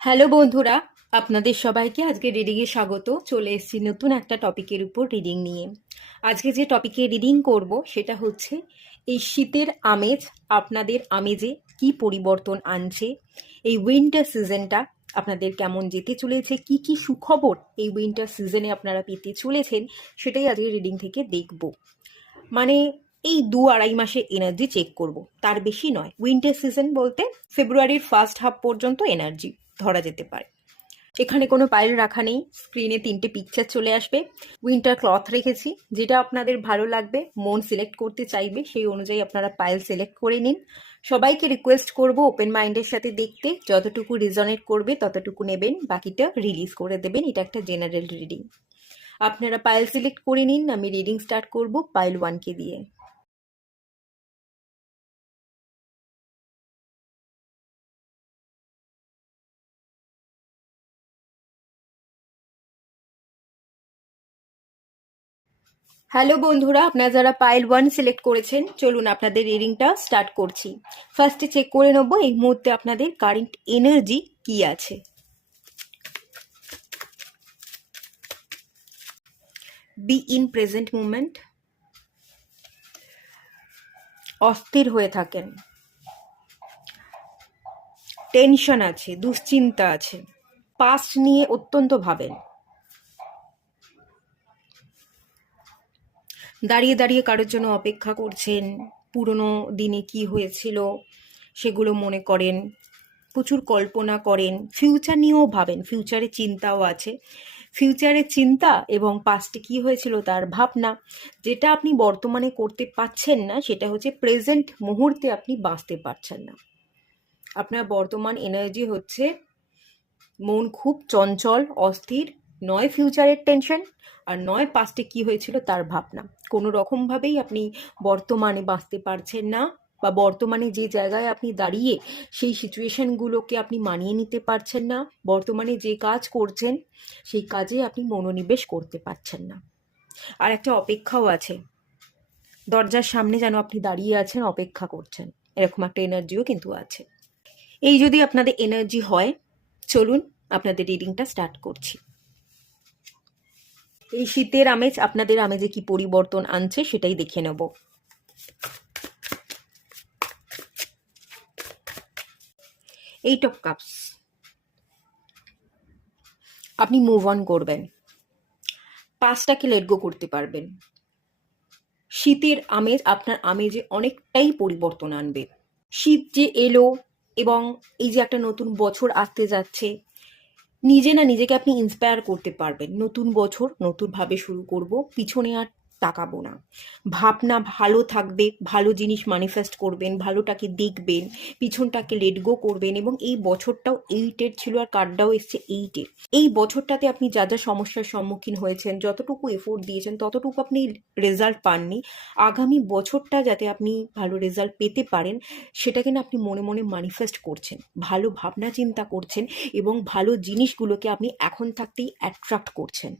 Hello বন্ধুরা, আপনাদের সবাইকে আজকে রিডিংয়ে স্বাগত। চলে এসেছি নতুন একটা টপিকের উপর রিডিং নিয়ে। আজকে যে টপিকে রিডিং করব সেটা হচ্ছে এই শীতের আমেজ আপনাদের আমেজে কি পরিবর্তন আনছে, এই উইন্টার সিজনটা আপনাদের কেমন যেতে চলেছে, কি কি সুখবর এই উইন্টার সিজনে আপনারা পেতে চলেছেন, সেটাই আজকে রিডিং থেকে দেখব। মানে এই 2-2.5 মাসে এনার্জি চেক করব, তার বেশি নয়। উইন্টার সিজন বলতে ফেব্রুয়ারির ফার্স্ট হাফ পর্যন্ত এনার্জি ধরা যেতে পারে। এখানে কোনো পাইল রাখা নেই, স্ক্রিনে 3টে পিকচার চলে আসবে। উইন্টার ক্লথ রেখেছি, যেটা আপনাদের ভালো লাগবে, মন সিলেক্ট করতে চাইবে, সেই অনুযায়ী আপনারা পাইল সিলেক্ট করে নিন। সবাইকে রিকোয়েস্ট করব ওপেন মাইন্ডের সাথে দেখতে, যতটুকু রিজনেট করবে ততটুকু নেবেন, বাকিটা রিলিজ করে দেবেন। এটা একটা জেনারেল রিডিং। আপনারা পাইল সিলেক্ট করে নিন, আমি রিডিং স্টার্ট করব পাইল 1কে দিয়ে। হ্যালো বন্ধুরা, আপনারা যারা পাইল 1 সিলেক্ট করেছেন, চলুন আপনাদের রিডিংটা স্টার্ট করছি। ফার্স্টে চেক করে নেবো এই মুহূর্তে আপনাদের কারেন্ট এনার্জি কি আছে। Be in present moment. অস্থির হয়ে থাকেন, টেনশন আছে, দুশ্চিন্তা আছে, পাস্ট নিয়ে অত্যন্ত ভাবেন, দাঁড়িয়ে দাঁড়িয়ে কারোর জন্য অপেক্ষা করছেন, পুরনো দিনে কি হয়েছিল সেগুলো মনে করেন, প্রচুর কল্পনা করেন, ফিউচার নিয়েও ভাবেন, ফিউচারের চিন্তাও আছে। ফিউচারের চিন্তা এবং পাস্টে কি হয়েছিল তার ভাবনা। যেটা আপনি বর্তমানে করতে পারছেন না সেটা হচ্ছে প্রেজেন্ট মুহূর্তে আপনি বাঁচতে পারছেন না। আপনার বর্তমান এনার্জি হচ্ছে মন খুব চঞ্চল, অস্থির, নয় ফিউচারের টেনশন আর নয় পাস্টে কি হয়েছিল তার ভাবনা। কোনো রকমভাবেই আপনি বর্তমানে বাঁচতে পারছেন না, বা বর্তমানে যে জায়গায় আপনি দাঁড়িয়ে সেই সিচুয়েশনগুলোকে আপনি মানিয়ে নিতে পারছেন না। বর্তমানে যে কাজ করছেন সেই কাজে আপনি মনোনিবেশ করতে পারছেন না। আর একটা অপেক্ষাও আছে, দরজার সামনে যেন আপনি দাঁড়িয়ে আছেন, অপেক্ষা করছেন, এরকম একটা এনার্জিও কিন্তু আছে। এই যদি আপনাদের এনার্জি হয়, চলুন আপনাদের রিডিংটা স্টার্ট করছি। এই শীতের আমেজ আপনাদের আমেজে কি পরিবর্তন আনছে সেটাই দেখে নেব। এইট অফ কাপস, আপনি মুভ অন করবেন, পাঁচটাকে লেট গো করতে পারবেন। শীতের আমেজ আপনার আমেজে অনেকটাই পরিবর্তন আনবে। শীত যে এলো এবং এই যে একটা নতুন বছর আসতে যাচ্ছে, নিজে না নিজেকে আপনি ইন্সপায়ার করতে পারবেন। নতুন বছর নতুনভাবে শুরু করব, পিছনে আর তাকাবো না। ভাবনা ভালো থাকবে, ভালো জিনিস ম্যানিফেস্ট করবেন, ভালোটাকে দেখবেন, পিছনটাকে লেট গো করবেন। এবং এই বছরটাও 8-এর ছিল আর কার্ডটাও এসছে 8-এর। এই বছরটাতে আপনি যা যা সমস্যার সম্মুখীন হয়েছেন, যতটুকু এফোর্ট দিয়েছেন, ততটুকু আপনি রেজাল্ট পাননি। আগামী বছরটা যাতে আপনি ভালো রেজাল্ট পেতে পারেন, সেটাকে না আপনি মনে মনে ম্যানিফেস্ট করছেন, ভালো ভাবনা চিন্তা করছেন এবং ভালো জিনিসগুলোকে আপনি এখন থাকতেই অ্যাট্রাক্ট করছেন।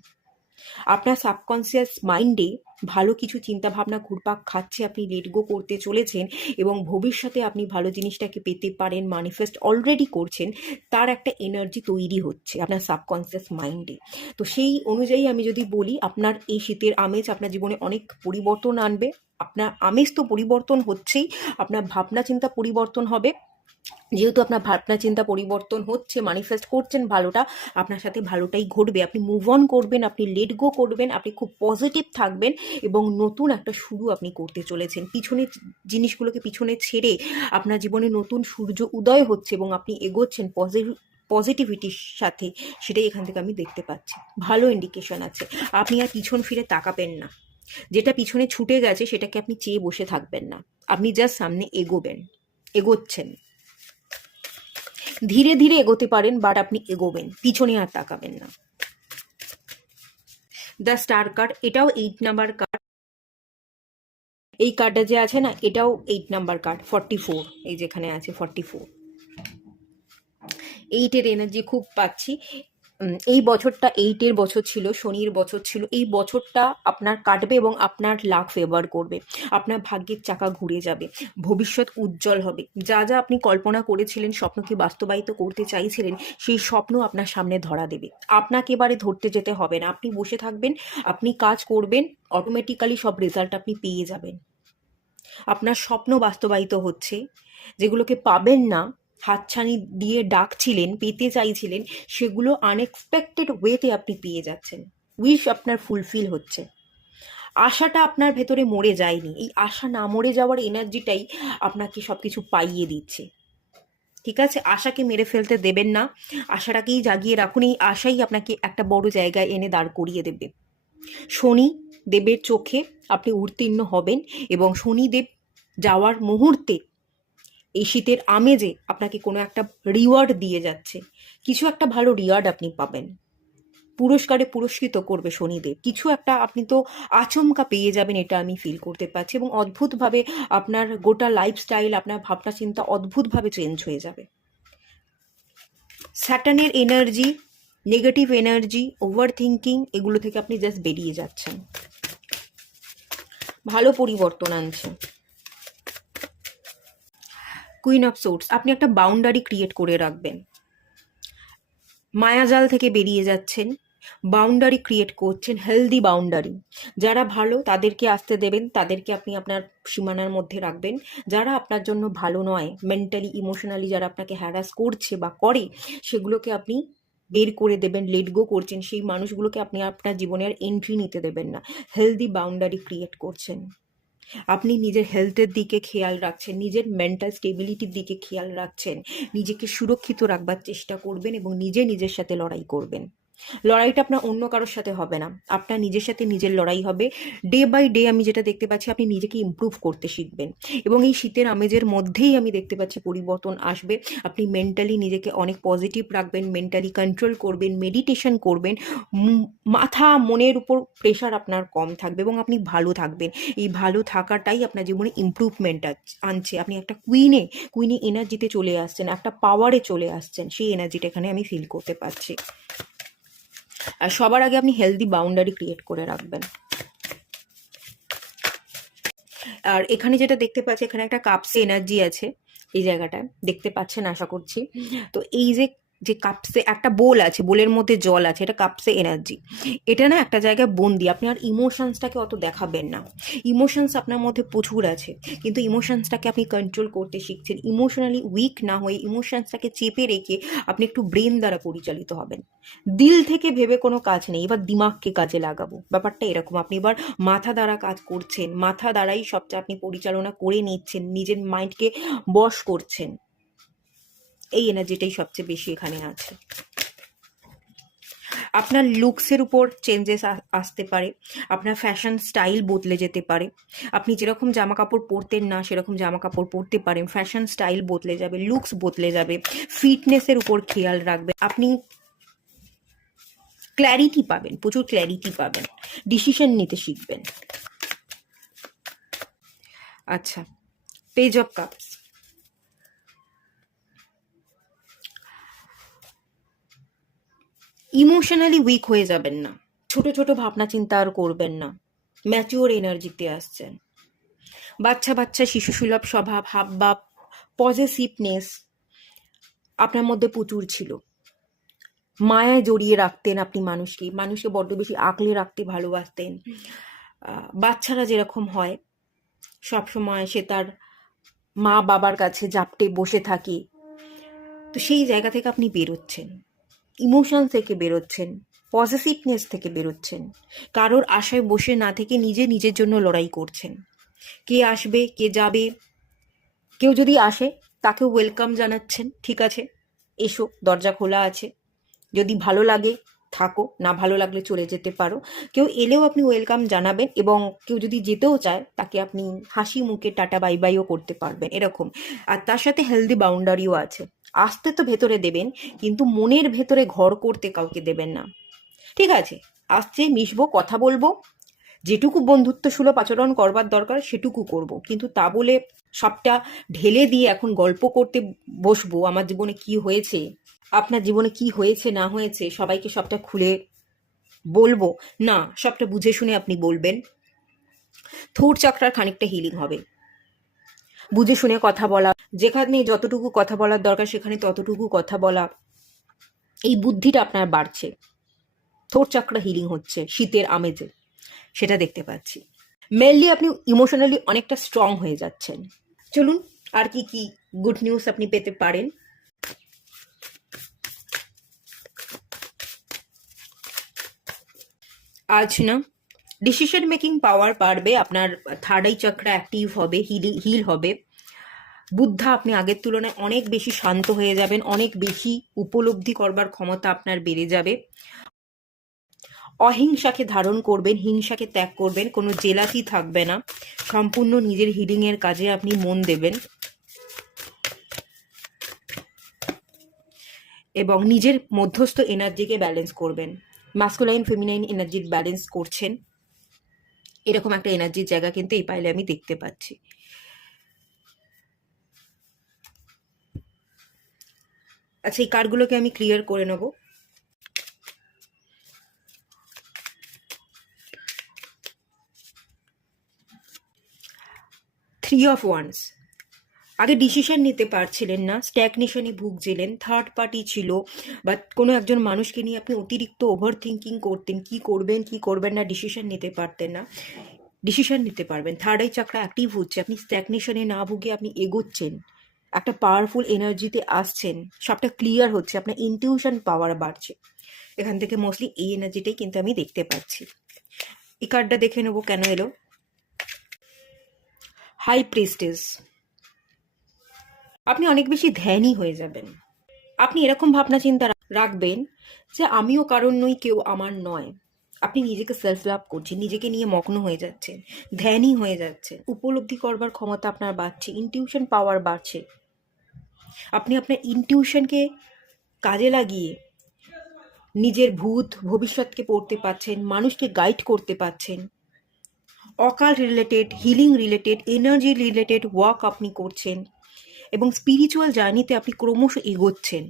আপনার সাবকনসিয়াস মাইন্ডে ভালো কিছু চিন্তা ভাবনা ঘুরপাক খাচ্ছে, আপনি লেট গো করতে চলেছেন এবং ভবিষ্যতে আপনি ভালো জিনিসটাকে পেতে পারেন, ম্যানিফেস্ট অলরেডি করছেন। তার একটা এনার্জি তৈরি হচ্ছে আপনার সাবকনসিয়াস মাইন্ডে। তো সেই অনুযায়ী আমি যদি বলি, আপনার এই শীতের আমেজ আপনার জীবনে অনেক পরিবর্তন আনবে। আপনার আমেজ তো পরিবর্তন হচ্ছেই, আপনার ভাবনা চিন্তা পরিবর্তন হবে। যেহেতু আপনার ভাবনা চিন্তা পরিবর্তন হচ্ছে, ম্যানিফেস্ট করছেন ভালোটা, আপনার সাথে ভালোটাই ঘটবে। আপনি মুভ অন করবেন, আপনি লেট গো করবেন, আপনি খুব পজিটিভ থাকবেন এবং নতুন একটা শুরু আপনি করতে চলেছেন। পিছনের জিনিসগুলোকে পিছনে ছেড়ে আপনার জীবনে নতুন সূর্য উদয় হচ্ছে এবং আপনি এগোচ্ছেন পজিটিভিটির সাথে। সেটাই এখান থেকে আমি দেখতে পাচ্ছি, ভালো ইন্ডিকেশন আছে। আপনি আর পিছন ফিরে তাকাবেন না, যেটা পিছনে ছুটে গেছে সেটাকে আপনি চেয়ে বসে থাকবেন না, আপনি জাস্ট সামনে এগোবেন, এগোচ্ছেন। ধীরে ধীরে এগোতে পারেন, বাট আপনি এগোবেন, পিছনে আর তাকাবেন না। দ্য স্টার কার্ড, এটাও 8 নাম্বার কার্ড। এই কার্ডটা যে আছে না, এটাও 8 নাম্বার কার্ড, 44, এই যেখানে আছে 44। 8-এর এনার্জি খুব পাচ্ছি। এই বছরটা 8-এর বছর ছিল, শনির বছর ছিল। এই বছরটা আপনার কাটবে এবং আপনার লাক ফেভার করবে, আপনার ভাগ্যের চাকা ঘুরে যাবে, ভবিষ্যৎ উজ্জ্বল হবে। যা যা আপনি কল্পনা করেছিলেন, স্বপ্নকে বাস্তবায়িত করতে চাইছিলেন, সেই স্বপ্ন আপনার সামনে ধরা দেবে। আপনাকে এবারে ধরতে যেতে হবে না, আপনি বসে থাকবেন, আপনি কাজ করবেন, অটোমেটিক্যালি সব রেজাল্ট আপনি পেয়ে যাবেন। আপনার স্বপ্ন বাস্তবায়িত হচ্ছে, যেগুলোকে পাবেন না, হাতছানি দিয়ে ডাকছিলেন, পেতে চাইছিলেন, সেগুলো আনএক্সপেক্টেড ওয়েতে আপনি পেয়ে যাচ্ছেন। উইশ আপনার ফুলফিল হচ্ছে। আশাটা আপনার ভেতরে মরে যায়নি, এই আশা না মরে যাওয়ার এনার্জিটাই আপনাকে সব কিছু পাইয়ে দিচ্ছে। ঠিক আছে, আশাকে মেরে ফেলতে দেবেন না, আশাটাকেই জাগিয়ে রাখুন। এই আশাই আপনাকে একটা বড় জায়গায় এনে দাঁড় করিয়ে দেবে। শনি দেবের চোখে আপনি উত্তীর্ণ হবেন এবং শনিদেব যাওয়ার মুহূর্তে এই শীতের আমেজে আপনাকে কোনো একটা রিওয়ার্ড দিয়ে যাচ্ছে, কিছু একটা ভালো রিওয়ার্ড আপনি পাবেন, পুরস্কারে পুরস্কৃত করবে শনিদেব। কিছু একটা আপনি তো আচমকা পেয়ে যাবেন, এটা আমি ফিল করতে পারছি। এবং অদ্ভুতভাবে আপনার গোটা লাইফস্টাইল, আপনার ভাবনা চিন্তা অদ্ভুতভাবে চেঞ্জ হয়ে যাবে। স্যাটার্নের energy, negative energy, over thinking, এগুলো থেকে আপনি জাস্ট বেরিয়ে যাচ্ছেন, ভালো পরিবর্তন আনছে। কুইন অফ সোর্স, আপনি একটা বাউন্ডারি ক্রিয়েট করে রাখবেন, মায়াজাল থেকে বেরিয়ে যাচ্ছেন, বাউন্ডারি ক্রিয়েট করছেন, হেলদি বাউন্ডারি। যারা ভালো তাদেরকে আসতে দেবেন, তাদেরকে আপনি আপনার সীমানার মধ্যে রাখবেন। যারা আপনার জন্য ভালো নয়, মেন্টালি ইমোশনালি যারা আপনাকে হ্যারাস করছে বা করে, সেগুলোকে আপনি বের করে দেবেন, লেট গো করছেন। সেই মানুষগুলোকে আপনি আপনার জীবনে আর এন্ট্রি নিতে দেবেন না, হেলদি বাউন্ডারি ক্রিয়েট করছেন। আপনি নিজের হেলথের দিকে খেয়াল রাখছেন, নিজের মেন্টাল স্টেবিলিটির দিকে খেয়াল রাখছেন, নিজেকে সুরক্ষিত রাখবার চেষ্টা করবেন এবং নিজের সাথে লড়াই করবেন। লড়াইটা আপনার অন্য কারোর সাথে হবে না, আপনার নিজের সাথে নিজের লড়াই হবে। ডে বাই ডে আমি যেটা দেখতে পাচ্ছি, আপনি নিজেকে ইমপ্রুভ করতে শিখবেন এবং এই শীতের আমেজের মধ্যেই আমি দেখতে পাচ্ছি পরিবর্তন আসবে। আপনি মেন্টালি নিজেকে অনেক পজিটিভ রাখবেন, মেন্টালি কন্ট্রোল করবেন, মেডিটেশন করবেন, মাথা মনের উপর প্রেশার আপনার কম থাকবে এবং আপনি ভালো থাকবেন। এই ভালো থাকাটাই আপনার জীবনে ইমপ্রুভমেন্ট আনছে। আপনি একটা কুইনে এনার্জিতে চলে আসছেন, একটা পাওয়ারে চলে আসছেন, সেই এনার্জিটা এখানে আমি ফিল করতে পারছি। আর সবার আগে আপনি হেলদি বাউন্ডারি ক্রিয়েট করে রাখবেন। আর এখানে যেটা দেখতে পাচ্ছি, এখানে একটা কাপসে এনার্জি আছে, এই জায়গাটায় দেখতে পাচ্ছেন আশা করছি। তো এই যে যে কাপসে একটা বোল আছে, বোলের মধ্যে জল আছে, এটা কাপসে এনার্জি। এটা না একটা জায়গায় বন্দি, আপনি আর ইমোশনসটাকে অত দেখাবেন না। ইমোশনস আপনার মধ্যে প্রচুর আছে, কিন্তু ইমোশনসটাকে আপনি কন্ট্রোল করতে শিখছেন। ইমোশনালি উইক না হয়ে ইমোশনসটাকে চেপে রেখে আপনি একটু ব্রেন দ্বারা পরিচালিত হবেন। দিল থেকে ভেবে কোনো কাজ নেই, এবার দিমাগকে কাজে লাগাবো, ব্যাপারটা এরকম। আপনি এবার মাথা দ্বারা কাজ করছেন, মাথা দ্বারাই সবচেয়ে আপনি পরিচালনা করে নিচ্ছেন, নিজের মাইন্ডকে বশ করছেন। এই এনার্জিটাই সবচেয়ে বেশি এখানে আছে। আপনার লুকসের উপর চেঞ্জেস আসতে পারে, আপনার ফ্যাশন স্টাইল বদলে যেতে পারে। আপনি যেরকম জামা কাপড় পরতেন না, সেরকম জামা কাপড় পরতে পারেন, ফ্যাশন স্টাইল বদলে যাবে, লুকস বদলে যাবে। ফিটনেসের উপর খেয়াল রাখবেন, আপনি ক্ল্যারিটি পাবেন, প্রচুর ক্ল্যারিটি পাবেন, ডিসিশন নিতে শিখবেন। আচ্ছা, page of cups, emotionally weak হয়ে যাবেন না, ছোট ছোট ভাবনা চিন্তা আর করবেন না, ম্যাচিওর এনার্জিতে আসছেন। বাচ্চা বাচ্চা শিশুসুলভ স্বভাব, হাবভাব, পজেসিভনেস আপনার মধ্যে প্রচুর ছিল। মায়ায় জড়িয়ে রাখতেন আপনি মানুষকে বড্ড বেশি আঁকলে রাখতে ভালোবাসতেন। বাচ্চারা যেরকম হয়, সবসময় সে তার মা বাবার কাছে জাপটে বসে থাকে। তো সেই জায়গা থেকে আপনি বেরোচ্ছেন, ইমোশন থেকে বেরোচ্ছেন, পজিটিভনেস থেকে বেরোচ্ছেন, কারোর আশায় বসে না থেকে নিজের জন্য লড়াই করছেন। কে আসবে কে যাবে, কেউ যদি আসে তাকে ওয়েলকাম জানাচ্ছেন, ঠিক আছে এসো, দরজা খোলা আছে, যদি ভালো লাগে থাকো, না ভালো লাগলে চলে যেতে পারো। কেউ এলেও আপনি ওয়েলকাম জানাবেন এবং কেউ যদি যেতেও চায় তাকে আপনি হাসি মুখে টাটা বাই বাইও করতে পারবেন, এরকম। আর তার সাথে হেলদি বাউন্ডারিও আছে। আসতে তো ভেতরে দেবেন, কিন্তু মনের ভেতরে ঘর করতে কাউকে দেবেন না, ঠিক আছে? আসছে, মিশবো, কথা বলবো, যেটুকু বন্ধুত্ব সুলভ আচরণ করবার দরকার সেটুকু করব, কিন্তু তা বলে সবটা ঢেলে দিয়ে এখন গল্প করতে বসবো আমার জীবনে কি হয়েছে, আপনার জীবনে কি হয়েছে না হয়েছে সবাইকে সবটা খুলে বলবো না। সবটা বুঝে শুনে আপনি বলবেন। থ্রোট চাকরার খানিকটা হিলিং হবে, বুঝে শুনে কথা বলা, যেখানে যতটুকু কথা বলার দরকার সেখানে ততটুকু কথা বলা, এই বুদ্ধিটা আপনার বাড়ছে। থ্রোট চাকরা হিলিং হচ্ছে শীতের আমেজে, সেটা দেখতে পাচ্ছি। মেনলি আপনি ইমোশনালি অনেকটা স্ট্রং হয়ে যাচ্ছেন। চলুন আর কি কি গুড নিউজ আপনি পেতে পারেন। আজ না ডিসিশন মেকিং পাওয়ার বাড়বে, আপনার থার্ড আই চক্রা অ্যাক্টিভ হবে, হিল হবে। বুদ্ধা আপনি আগের তুলনায় অনেক বেশি শান্ত হয়ে যাবেন, অনেক বেশি উপলব্ধি করবার ক্ষমতা আপনার বেড়ে যাবে। অহিংসাকে ধারণ করবেন, হিংসাকে ত্যাগ করবেন, কোনো জেলাসি থাকবে না, সম্পূর্ণ নিজের হিলিংয়ের কাজে আপনি মন দেবেন এবং নিজের মধ্যস্থ এনার্জিকে ব্যালেন্স করবেন। মাস্কুলাইন ফেমিনাইন এনার্জির ব্যালেন্স করছেন, এরকম একটা এনার্জির জায়গা কিন্তু এই পাইলে আমি দেখতে পাচ্ছি। আচ্ছা, এই কার্ডগুলোকে আমি ক্লিয়ার করে নেব। থ্রি অফ ওয়ান্স, আগে ডিসিশন নিতে পারছিলেন না, স্ট্যাগনেশনে ভুগছিলেন, থার্ড পার্টি ছিল বা কোনো একজন মানুষকে নিয়ে আপনি অতিরিক্ত ওভার থিঙ্কিং করতেন, কি করবেন কি করবেন না, ডিসিশন নিতে পারতেন না। ডিসিশন নিতে পারবেন, থার্ড আই চাকরা অ্যাক্টিভ হচ্ছে, আপনি স্ট্যাগনেশনে না ভুগে আপনি এগোচ্ছেন, একটা পাওয়ারফুল এনার্জিতে আসছেন, সবটা ক্লিয়ার হচ্ছে, আপনার ইনটিউশন পাওয়ার বাড়ছে। এখান থেকে মোস্টলি এই এনার্জিটাই কিন্তু আমি দেখতে পাচ্ছি। এই কার্ডটা দেখে নেবো কেন এলো। হাই প্রিস্টেস, আপনি অনেক বেশি ধ্যানই হয়ে যাবেন। আপনি এরকম ভাবনা চিন্তা রাখবেন যে আমিও কারণ নই, কেউ আমার নয়। আপনি নিজেকে সেলফ লাভ করছেন, নিজেকে নিয়ে মগ্ন হয়ে যাচ্ছেন, ধ্যানই হয়ে যাচ্ছেন, উপলব্ধি করবার ক্ষমতা আপনার বাড়ছে, ইনটিউশন পাওয়ার বাড়ছে। আপনি আপনার ইনটিউশনকে কাজে লাগিয়ে নিজের ভূত ভবিষ্যৎকে পড়তে পারছেন, মানুষকে গাইড করতে পারছেন। অকাল related, healing related, energy related work আপনি করছেন এবং স্পিরিচুয়াল জার্নিতে আপনি ক্রমশ এগোচ্ছেন।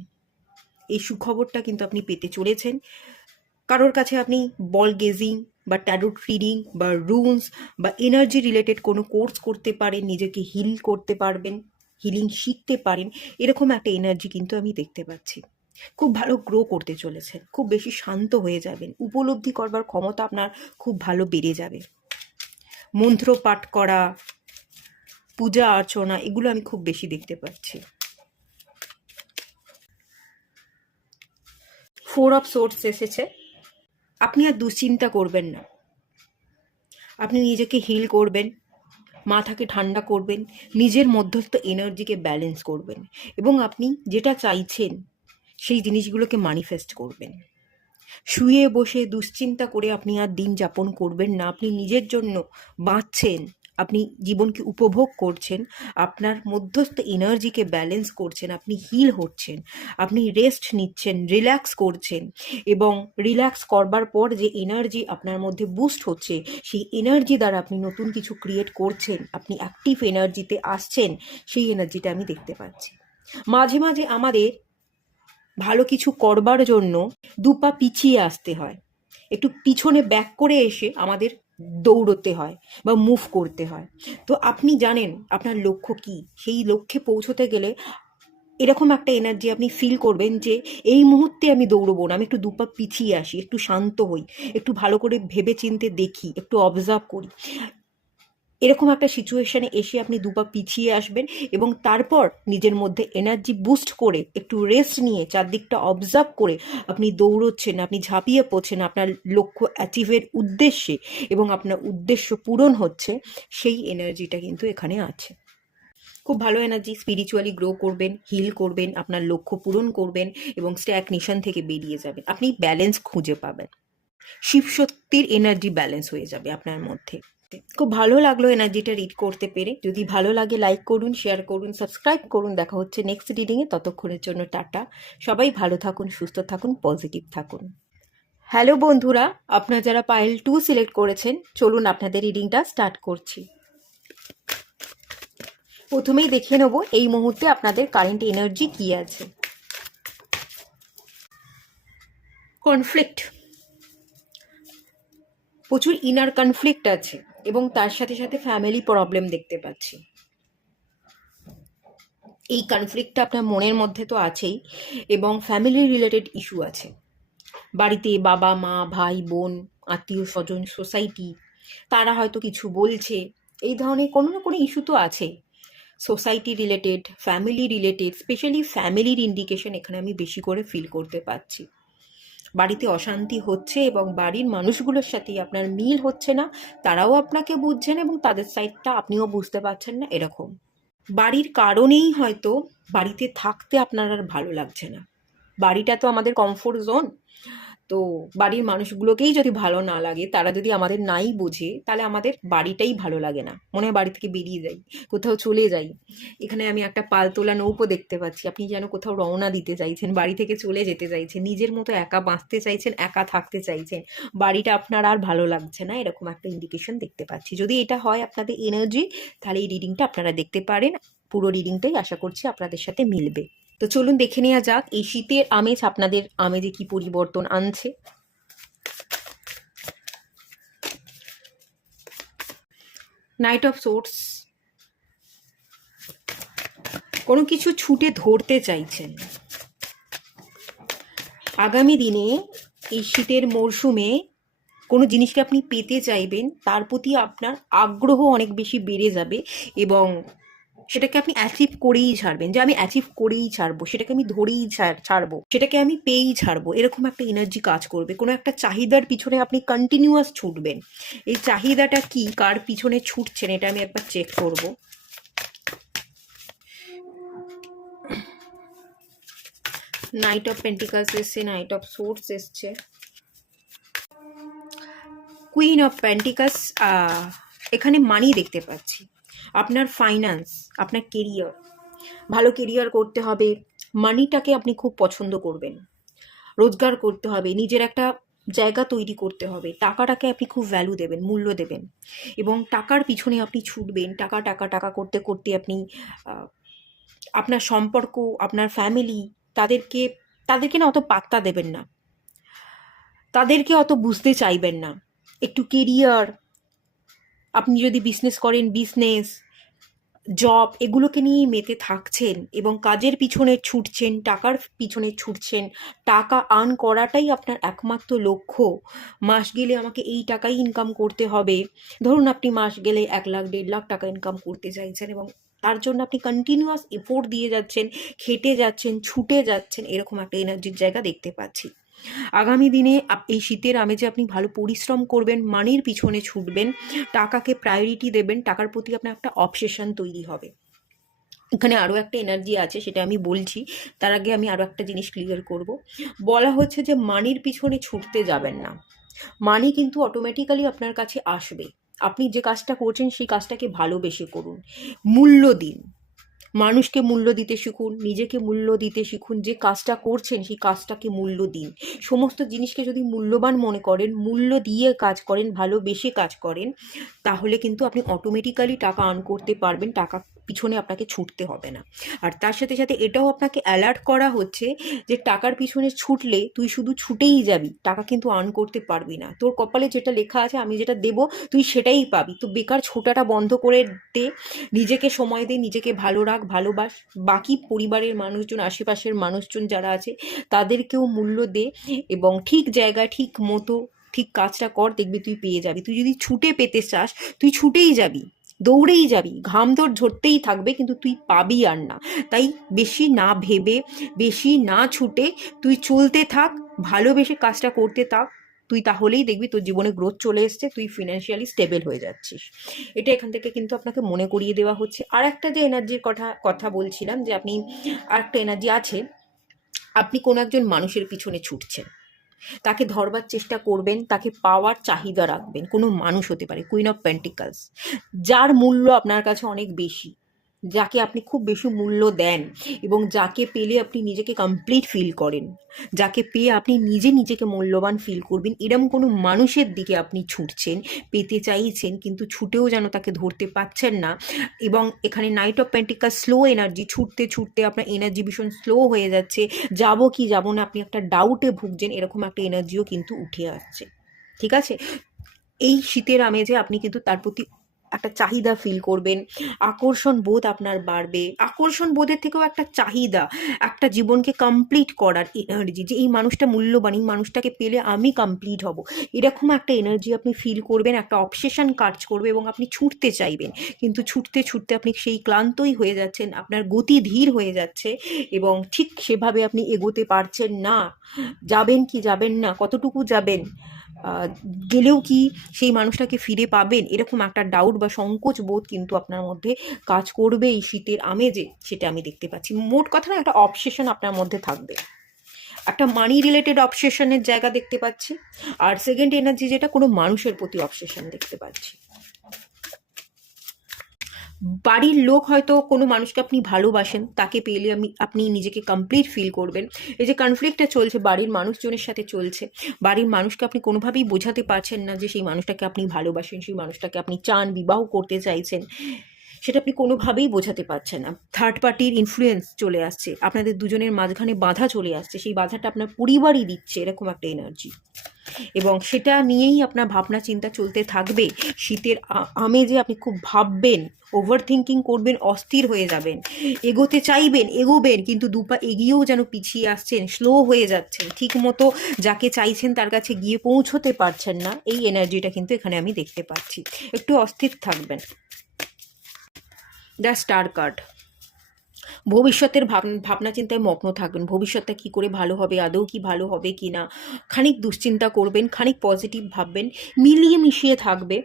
এই সুখবরটা কিন্তু আপনি পেতে চলেছেন। কারোর কাছে আপনি বল গেজিং বা ট্যারোট রিডিং বা রুনস বা এনার্জি রিলেটেড কোনো কোর্স করতে পারেন, নিজেকে হিল করতে পারবেন, হিলিং শিখতে পারেন, এরকম একটা এনার্জি কিন্তু আমি দেখতে পাচ্ছি। খুব ভালো গ্রো করতে চলেছেন, খুব বেশি শান্ত হয়ে যাবেন, উপলব্ধি করবার ক্ষমতা আপনার খুব ভালো বেড়ে যাবে। মন্ত্র পাঠ করা, পূজা অর্চনা, এগুলো আমি খুব বেশি দেখতে পাচ্ছি। ফোর অফ সোর্স এসেছে, আপনি আর দুশ্চিন্তা করবেন না, আপনি নিজেকে হিল করবেন, মাথাকে ঠান্ডা করবেন, নিজের মধ্যস্থ এনার্জিকে ব্যালেন্স করবেন এবং আপনি যেটা চাইছেন সেই জিনিসগুলোকে ম্যানিফেস্ট করবেন। শুয়ে বসে দুশ্চিন্তা করে আপনি আর দিন যাপন করবেন না, আপনি নিজের জন্য বাঁচছেন, আপনি জীবনকে উপভোগ করছেন, আপনার মধ্যস্থ এনার্জিকে ব্যালেন্স করছেন, আপনি হিল হচ্ছেন, আপনি রেস্ট নিচ্ছেন, রিল্যাক্স করছেন এবং রিল্যাক্স করবার পর যে এনার্জি আপনার মধ্যে বুস্ট হচ্ছে, সেই এনার্জি দ্বারা আপনি নতুন কিছু ক্রিয়েট করছেন, আপনি অ্যাক্টিভ এনার্জিতে আসছেন, সেই এনার্জিটা আমি দেখতে পাচ্ছি। মাঝে মাঝে আমাদের ভালো কিছু করবার জন্য দুপা পিছিয়ে আসতে হয়, একটু পিছনে ব্যাক করে এসে আমাদের দৌড়তে হয় বা মুভ করতে হয়। তো আপনি জানেন আপনার লক্ষ্য কি, সেই লক্ষ্যে পৌঁছতে গেলে এরকম একটা এনার্জি আপনি ফিল করবেন যে এই মুহূর্তে আমি দৌড়বো না, আমি একটু দুপা পিছিয়ে আসি, একটু শান্ত হই, একটু ভালো করে ভেবে চিনতে দেখি, একটু অবজার্ভ করি। এরকম একটা সিচুয়েশনে এসে আপনি দুপা পিছিয়ে আসবেন এবং তারপর নিজের মধ্যে এনার্জি বুস্ট করে একটু রেস্ট নিয়ে চারদিকটা অবজার্ভ করে আপনি দৌড়চ্ছেন, আপনি ঝাঁপিয়ে পড়ছেন আপনার লক্ষ্য অ্যাচিভের উদ্দেশ্যে এবং আপনার উদ্দেশ্য পূরণ হচ্ছে, সেই এনার্জিটা কিন্তু এখানে আছে। খুব ভালো এনার্জি, স্পিরিচুয়ালি গ্রো করবেন, হিল করবেন, আপনার লক্ষ্য পূরণ করবেন এবং স্ট্যাগনেশন থেকে বেরিয়ে যাবেন, আপনি ব্যালেন্স খুঁজে পাবেন, শিবশক্তির এনার্জি ব্যালেন্স হয়ে যাবে আপনার মধ্যে। খুব ভালো লাগলো এনার্জিটা রিড করতে পেরে। যদি ভালো লাগে লাইক করুন, শেয়ার করুন, সাবস্ক্রাইব করুন। দেখা হচ্ছে নেক্সট রিডিংয়ে, ততক্ষণের জন্য টাটা। সবাই ভালো থাকুন, সুস্থ থাকুন, পজিটিভ থাকুন। হ্যালো বন্ধুরা, আপনারা যারা পাইল 2 সিলেক্ট করেছেন, চলুন আপনাদের রিডিংটা স্টার্ট করছি। প্রথমেই দেখে নেব এই মুহূর্তে আপনাদের কারেন্ট এনার্জি কি আছে। কনফ্লিক্ট, প্রচুর ইনার কনফ্লিক্ট আছে এবং তার সাথে সাথে ফ্যামিলি প্রবলেম দেখতে পাচ্ছি। এই কনফ্লিক্টটা আপনার মনের মধ্যে তো আছেই এবং ফ্যামিলি রিলেটেড ইস্যু আছে। বাড়িতে বাবা মা ভাই বোন আত্মীয় স্বজন সোসাইটি তারা হয়তো কিছু বলছে, এই ধরনের কোনো না কোনো ইস্যু তো আছে। Society related, family related, specially ফ্যামিলির ইন্ডিকেশন এখানে আমি বেশি করে ফিল করতে পারছি। বাড়িতে অশান্তি হচ্ছে এবং বাড়ির মানুষগুলোর সাথেই আপনার মিল হচ্ছে না, তারাও আপনাকে বুঝছেন এবং তাদের সাইডটা আপনিও বুঝতে পারছেন না। এরকম বাড়ির কারণেই হয়তো বাড়িতে থাকতে আপনার আর ভালো লাগছে না। বাড়িটা তো আমাদের কমফোর্ট জোন, তো বাড়ির মানুষগুলোকেই যদি ভালো না লাগে, তারা যদি আমাদের নাই বোঝে, তাহলে আমাদের বাড়িটাই ভালো লাগে না, মনে হয় বাড়ি থেকে বেরিয়ে যাই, কোথাও চলে যাই। এখানে আমি একটা পালতোলা নৌকো দেখতে পাচ্ছি, আপনি যেন কোথাও রওনা দিতে চাইছেন, বাড়ি থেকে চলে যেতে চাইছেন, নিজের মতো একা বাঁচতে চাইছেন, একা থাকতে চাইছেন, বাড়িটা আপনার আর ভালো লাগছে না, এরকম একটা ইন্ডিকেশন দেখতে পাচ্ছি। যদি এটা হয় আপনাদের এনার্জি, তাহলে এই রিডিংটা আপনারা দেখতে পারেন। পুরো রিডিংটাই আশা করছি আপনাদের সাথে মিলবে। তো চলুন দেখে নেওয়া যাক এই শীতের আমেজ আপনাদের আমেজে কি পরিবর্তন আনছে। নাইট অফ সোর্স, কোনো কিছু ছুটে ধরতে চাইছেন। আগামী দিনে এই শীতের মরশুমে কোনো জিনিসকে আপনি পেতে চাইবেন, তার প্রতি আপনার আগ্রহ অনেক বেশি বেড়ে যাবে এবং সেটাকে আপনি অ্যাচিভ করেই ছাড়বেন, যে আমি অ্যাচিভ করেই ছাড়বো, সেটাকে আমি ধরেই ছাড়বো, সেটাকে আমি পেয়েই ছাড়বো, এরকম একটা এনার্জি কাজ করবে। কোনো একটা চাহিদার পিছনে আপনি কন্টিনিউয়াস ছুটবেন। এই চাহিদাটা কি, কার পিছনে ছুটছেন, এটা আমি একবার চেক করব। নাইট অফ পেন্টিকালস এসছে, নাইট অফ সোর্স এসছে, কুইন অফ পেন্টিকালস। এখানে মানি দেখতে পাচ্ছি, আপনার ফাইন্যান্স, আপনার কেরিয়ার, ভালো কেরিয়ার করতে হবে, মানিটাকে আপনি খুব পছন্দ করবেন, রোজগার করতে হবে, নিজের একটা জায়গা তৈরি করতে হবে, টাকাটাকে আপনি খুব ভ্যালু দেবেন, মূল্য দেবেন এবং টাকার পিছনে আপনি ছুটবেন। টাকা টাকা টাকা করতে করতে আপনি আপনার সম্পর্ক, আপনার ফ্যামিলি, তাদেরকে তাদেরকে না অত পাত্তা দেবেন না, তাদেরকে অত বুঝতে চাইবেন না। একটু কেরিয়ার, আপনি যদি বিজনেস করেন বিজনেস, জব, এগুলোকে নিয়েই মেতে থাকছেন এবং কাজের পিছনে ছুটছেন, টাকার পিছনে ছুটছেন। টাকা আর্ন করাটাই আপনার একমাত্র লক্ষ্য। মাস গেলে আমাকে এই টাকাই ইনকাম করতে হবে। ধরুন আপনি মাস গেলে 1 লাখ 1.5 লাখ টাকা ইনকাম করতে চাইছেন এবং তার জন্য আপনি কন্টিনিউয়াস এফোর্ট দিয়ে যাচ্ছেন, খেটে যাচ্ছেন, ছুটে যাচ্ছেন, এরকম একটা এনার্জির জায়গা দেখতে পাচ্ছি। আগামী দিনে এই শীতের আমেজে আপনি ভালো পরিশ্রম করবেন, মানির পিছনে ছুটবেন, টাকাকে প্রায়োরিটি দেবেন, টাকার প্রতি আপনার একটা অবসেশন তৈরি হবে। এখানে আরও একটা এনার্জি আছে, সেটা আমি বলছি, তার আগে আমি আরও একটা জিনিস ক্লিয়ার করব। বলা হচ্ছে যে মানির পিছনে ছুটতে যাবেন না, মানি কিন্তু অটোমেটিক্যালি আপনার কাছে আসবে। আপনি যে কাজটা করছেন সেই কাজটাকে ভালোবেসে করুন, মূল্য দিন, মানুষকে মূল্য দিতে শিখুন, নিজেকে মূল্য দিতে শিখুন, যে কাজটা করছেন সেই কাজটাকে মূল্য দিন। সমস্ত জিনিসকে যদি মূল্যবান মনে করেন, মূল্য দিয়ে কাজ করেন, ভালোবেসে কাজ করেন, তাহলে কিন্তু আপনি অটোমেটিক্যালি টাকা আর্ন করতে পারবেন, টাকা পিছনে আপনাকে ছুটতে হবে না। আর তার সাথে সাথে এটাও আপনাকে অ্যালার্ট করা হচ্ছে যে টাকার পিছনে ছুটলে তুই শুধু ছুটেই যাবি, টাকা কিন্তু আর্ন করতে পারবি না। তোর কপালে যেটা লেখা আছে, আমি যেটা দেবো তুই সেটাই পাবি। তো বেকার ছোটাটা বন্ধ করে দে, নিজেকে সময় দে, নিজেকে ভালো রাখ, ভালোবাস, বাকি পরিবারের মানুষজন, আশেপাশের মানুষজন যারা আছে তাদেরকেও মূল্য দে এবং ঠিক জায়গায় ঠিক মতো ঠিক কাজটা কর, দেখবি তুই পেয়ে যাবি। তুই যদি ছুটে পেতে চাস, তুই ছুটেই যাবি, দৌড়েই যাবি, ঘাম তোর ঝরতেই থাকবে, কিন্তু তুই পাবি আর না। তাই বেশি না ভেবে, বেশি না ছুটে তুই চলতে থাক, ভালোবেসে কাজটা করতে থাক, তুই তাহলেই দেখবি তোর জীবনে গ্রোথ চলে এসছে, তুই ফিনান্সিয়ালি স্টেবল হয়ে যাচ্ছিস। এটা এখান থেকে কিন্তু আপনাকে মনে করিয়ে দেওয়া হচ্ছে। আর একটা যে এনার্জির কথা বলছিলাম, যে আপনি আর একটা এনার্জি আছে, আপনি কোনো একজন মানুষের পিছনে ছুটছেন, তাকে ধরবার চেষ্টা করবেন, তাকে পাওয়ার চাহিদা রাখবেন। কোনো মানুষ হতে পারে, কুইন অফ পেন্টিকালস, যার মূল্য আপনার কাছে অনেক বেশি, যাকে আপনি খুব বেশি মূল্য দেন এবং যাকে পেলে আপনি নিজেকে কমপ্লিট ফিল করেন, যাকে পেয়ে আপনি নিজেকে মূল্যবান ফিল করবেন, এরম কোনো মানুষের দিকে আপনি ছুটছেন, পেতে চাইছেন, কিন্তু ছুটেও যেন তাকে ধরতে পারছেন না। এবং এখানে night of pentacle slow energy, ছুটতে ছুটতে আপনার এনার্জি ভীষণ স্লো হয়ে যাচ্ছে, যাবো কি যাবো না আপনি একটা ডাউটে ভুগছেন, এরকম একটা এনার্জিও কিন্তু উঠে আসছে। ঠিক আছে, এই শীতের আমেজে আপনি কিন্তু তার প্রতি একটা চাহিদা ফিল করবেন, আকর্ষণ বোধ আপনার বাড়বে, আকর্ষণ বোধের থেকেও একটা চাহিদা, একটা জীবনকে কমপ্লিট করার এনার্জি, যে এই মানুষটা মূল্যবান, এই মানুষটাকে পেলে আমি কমপ্লিট হব, এরকম একটা এনার্জি আপনি ফিল করবেন, একটা অবসেশন কাজ করবে এবং আপনি ছুটতে চাইবেন, কিন্তু ছুটতে ছুটতে আপনি সেই ক্লান্তই হয়ে যাচ্ছেন, আপনার গতি ধীর হয়ে যাচ্ছে এবং ঠিক সেভাবে আপনি এগোতে পারছেন না। যাবেন কি যাবেন না, কতটুকু যাবেন, গেলেও কি সেই মানুষটাকে ফিরে পাবেন, এরকম একটা ডাউট বা সংকোচ বোধ কিন্তু আপনার মধ্যে কাজ করবে এই শীতের আমেজে, সেটা আমি দেখতে পাচ্ছি। মোট কথা না, একটা অবসেশন আপনার মধ্যে থাকবে, একটা মানি রিলেটেড অবসেশনের জায়গা দেখতে পাচ্ছি। আর সেকেন্ড এনার্জি যেটা, কোনো মানুষের প্রতি অবসেশন দেখতে পাচ্ছি। বাড়ির লোক হয়তো কোনো মানুষকে আপনি ভালোবাসেন, তাকে পেলে আপনি নিজেকে কমপ্লিট ফিল করবেন। এই যে কনফ্লিক্টটা চলছে বাড়ির মানুষজনের সাথে চলছে, বাড়ির মানুষকে আপনি কোনোভাবেই বোঝাতে পারছেন না যে সেই মানুষটাকে আপনি ভালোবাসেন, সেই মানুষটাকে আপনি চান, বিবাহ করতে চাইছেন, সেটা আপনি কোনোভাবেই বোঝাতে পারছেন না। থার্ড পার্টির ইনফ্লুয়েন্স চলে আসছে, আপনাদের দুজনের মাঝখানে বাধা চলে আসছে, সেই বাধাটা আপনার পরিবারই দিচ্ছে, এরকম একটা এনার্জি। এবং সেটা নিয়েই আপনার ভাবনা চিন্তা চলতে থাকবে। শীতের আমেজে আপনি খুব ভাববেন, ওভার থিঙ্কিং করবেন, অস্থির হয়ে যাবেন, এগোতে চাইবেন, এগোবেন, কিন্তু দুপা এগিয়েও যেন পিছিয়ে আসছেন, স্লো হয়ে যাচ্ছেন, ঠিক মতো যাকে চাইছেন তার কাছে গিয়ে পৌঁছতে পারছেন না, এই এনার্জিটা কিন্তু এখানে আমি দেখতে পাচ্ছি। একটু অস্থির থাকবেন। দ্য স্টার কার্ড, ভবিষ্যতের ভাবনা চিন্তায় মগ্ন থাকবেন, ভবিষ্যৎটা কী করে ভালো হবে, আদৌ কি ভালো হবে কি না, খানিক দুশ্চিন্তা করবেন, খানিক পজিটিভ ভাববেন, মিলিয়ে মিশিয়ে থাকবে,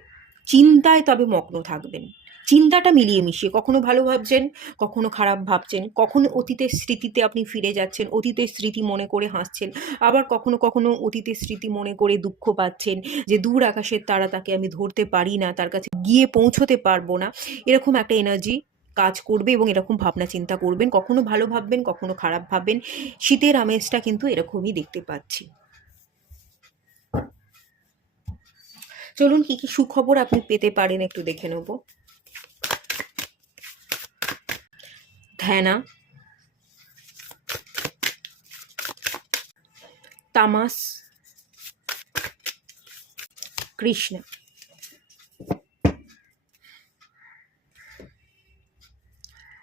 চিন্তায় তবে মগ্ন থাকবেন। চিন্তাটা মিলিয়ে মিশিয়ে, কখনো ভালো ভাবছেন, কখনো খারাপ ভাবছেন, কখনো অতীতের স্মৃতিতে আপনি ফিরে যাচ্ছেন, অতীতের স্মৃতি মনে করে হাসছেন, আবার কখনো কখনো অতীতের স্মৃতি মনে করে দুঃখ পাচ্ছেন যে দূর আকাশের তারা, তাকে আমি ধরতে পারি না, তার কাছে গিয়ে পৌঁছতে পারবো না, এরকম একটা এনার্জি কাজ করবে এবং এরকম ভাবনা চিন্তা করবেন, কখনো ভালো ভাববেন, কখনো খারাপ ভাববেন। শীতের আমেজটা কিন্তু এরকমই দেখতে পাচ্ছি। চলুন কি কি সুখবর আপনি পেতে পারেন একটু দেখে নেব। ধ্যানা, তামাস, কৃষ্ণ।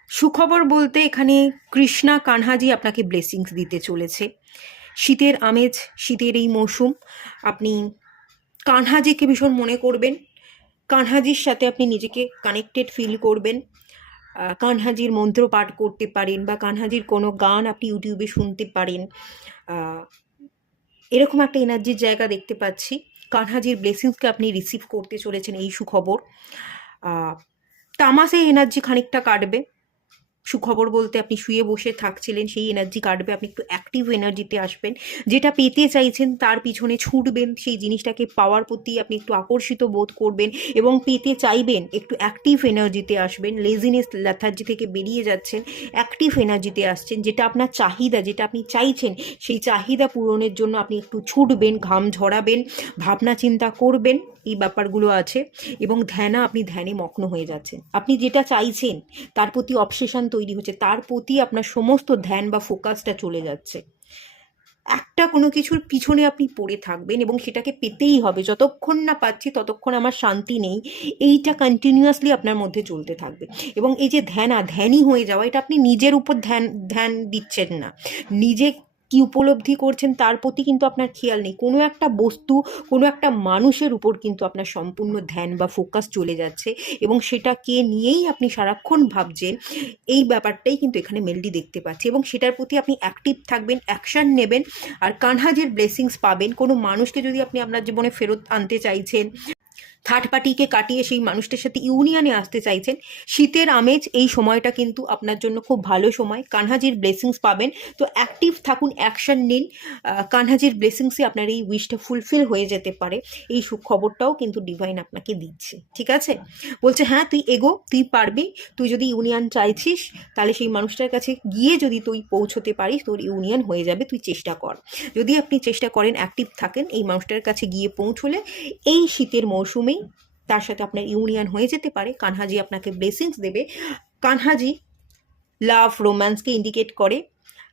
সুখবর বলতে এখানে কৃষ্ণা কানহাজি আপনাকে ব্লেসিংস দিতে চলেছে। শীতের আমেজ, শীতের এই মৌসুম, আপনি কানহাজিকে ভীষণ মনে করবেন, কানহাজির সাথে আপনি নিজেকে কানেক্টেড ফিল করবেন, কানহাজির মন্ত্র পাঠ করতে পারেন বা কানহাজির কোনো গান আপনি ইউটিউবে শুনতে পারেন, এরকম একটা এনার্জির জায়গা দেখতে পাচ্ছি। কানহাজির ব্লেসিংসকে আপনি রিসিভ করতে চলেছেন, এই সুখবর। তামাসে এনার্জি খানিকটা কাটবে, সুখবর বলতে আপনি শুয়ে বসে থাকছিলেন, সেই এনার্জি কাটবে, আপনি একটু অ্যাক্টিভ এনার্জিতে আসবেন, যেটা পেতে চাইছেন তার পিছনে ছুটবেন, সেই জিনিসটাকে পাওয়ার প্রতি আপনি একটু আকর্ষিত বোধ করবেন এবং পেতে চাইবেন, একটু অ্যাক্টিভ এনার্জিতে আসবেন, লেজিনেস লেথার্জি থেকে বেরিয়ে যাচ্ছেন, অ্যাক্টিভ এনার্জিতে আসছেন, যেটা আপনার চাহিদা, যেটা আপনি চাইছেন, সেই চাহিদা পূরণের জন্য আপনি একটু ছুটবেন, ঘাম ঝরাবেন, ভাবনা চিন্তা করবেন, এই ব্যাপারগুলো আছে। এবং আপনি ধ্যানে মগ্ন হয়ে যাচ্ছেন, আপনি যেটা চাইছেন তার প্রতি অবসেশন তৈরি হচ্ছে, তার প্রতি আপনার সমস্ত ধ্যান বা ফোকাসটা চলে যাচ্ছে, একটা কোনো কিছুর পিছনে আপনি পড়ে থাকবেন এবং সেটাকে পেতেই হবে, যতক্ষণ না পাচ্ছি ততক্ষণ আমার শান্তি নেই, এইটা কন্টিনিউয়াসলি আপনার মধ্যে চলতে থাকবে। এবং এই যে ধ্যানই হয়ে যাওয়া, এটা আপনি নিজের উপর ধ্যান দিচ্ছেন না, নিজে কি উপলব্ধি করছেন তার প্রতি কিন্তু আপনার খেয়াল নেই, কোনো একটা বস্তু, কোনো একটা মানুষের উপর কিন্তু আপনার সম্পূর্ণ ধ্যান বা ফোকাস চলে যাচ্ছে এবং সেটাকে নিয়েই আপনি সারাক্ষণ ভাবছেন, এই ব্যাপারটাই কিন্তু এখানে মেলডি দেখতে পাচ্ছি। এবং সেটার প্রতি আপনি অ্যাক্টিভ থাকবেন, অ্যাকশান নেবেন, আর কানহাজির ব্লেসিংস পাবেন। কোনো মানুষকে যদি আপনি আপনার জীবনে ফেরত আনতে চাইছেন, থার্ড পার্টিকে কাটিয়ে সেই মানুষটার সাথে ইউনিয়নে আসতে চাইছেন, শীতের আমেজ এই সময়টা কিন্তু আপনার জন্য খুব ভালো সময়। কানহাজির ব্লেসিংস পাবেন, তো অ্যাক্টিভ থাকুন, অ্যাকশন নিন। কানহাজির ব্লেসিংসে আপনার এই উইশটা ফুলফিল হয়ে যেতে পারে, এই সুখবরটাও কিন্তু ডিভাইন আপনাকে দিচ্ছে। ঠিক আছে, বলছে হ্যাঁ তুই এগো, তুই পারবি। তুই যদি ইউনিয়ন চাইছিস তাহলে সেই মানুষটার কাছে গিয়ে যদি তুই পৌঁছতে পারিস, তোর ইউনিয়ন হয়ে যাবে, তুই চেষ্টা কর। যদি আপনি চেষ্টা করেন, অ্যাক্টিভ থাকেন, এই মানুষটার কাছে গিয়ে পৌঁছলে এই শীতের মৌসুমেই তার সাথে আপনার ইউনিয়ন হয়ে যেতে পারে। কানহাজি আপনাকে ব্লেসিংস দেবে। কানহাজি লাভ, রোম্যান্সকে ইন্ডিকেট করে,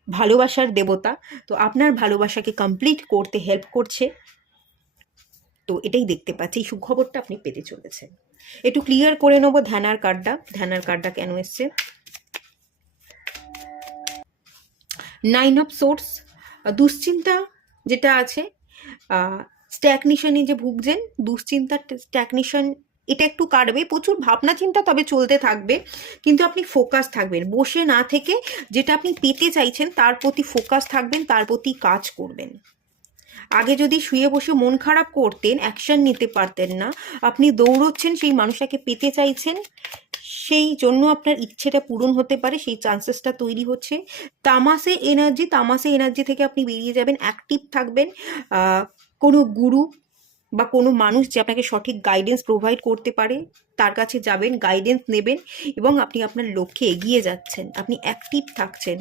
ভালোবাসার দেবতা। তো আপনার ভালোবাসাকে কমপ্লিট করতে হেল্প করছে, তো এটাই দেখতে পাচ্ছি, এই সুখবরটা আপনি পেতে চলেছেন। একটু ক্লিয়ার করে নেবো ধ্যানার কার্ডটা কেন এসছে। 9 অফ সোর্স, দুশ্চিন্তা যেটা আছে, স্ট্যাগনেশনে যে ভুগছেন, দুশ্চিন্তার স্ট্যাগনেশন এটা একটু কাটবে, প্রচুর ভাবনা চিন্তা তবে চলতে থাকবে, কিন্তু আপনি ফোকাস থাকবেন, বসে না থেকে যেটা আপনি পেতে চাইছেন তার প্রতি ফোকাস থাকবেন, তার প্রতি কাজ করবেন। আগে যদি শুয়ে বসে মন খারাপ করতেন, অ্যাকশন নিতে পারতেন না, আপনি দৌড়চ্ছেন, সেই মানুষটাকে পেতে চাইছেন, সেই জন্য আপনার ইচ্ছেটা পূরণ হতে পারে, সেই চান্সেসটা তৈরি হচ্ছে। তামাশে এনার্জি থেকে আপনি বেরিয়ে যাবেন, অ্যাক্টিভ থাকবেন। কোনো গুরু বা কোনো মানুষ যে আপনাকে সঠিক গাইডেন্স প্রোভাইড করতে পারে তার কাছে যাবেন, গাইডেন্স নেবেন, এবং আপনি আপনার লক্ষ্যে এগিয়ে যাচ্ছেন, আপনি অ্যাক্টিভ থাকছেন,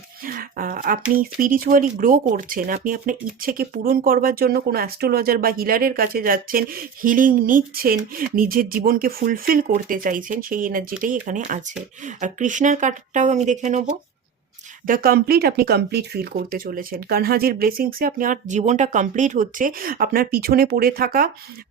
আপনি স্পিরিচুয়ালি গ্রো করছেন, আপনি আপনার ইচ্ছেকে পূরণ করবার জন্য কোনো অ্যাস্ট্রোলজার বা হিলারের কাছে যাচ্ছেন, হিলিং নিচ্ছেন, নিজের জীবনকে ফুলফিল করতে চাইছেন, সেই এনার্জিটাই এখানে আছে। আর কৃষ্ণার কার্ডটাও আমি দেখে নেবো। দ্য কমপ্লিট, আপনি কমপ্লিট ফিল করতে চলেছেন। কানহাজির ব্লেসিংসে আপনার জীবনটা কমপ্লিট হচ্ছে, আপনার পিছনে পড়ে থাকা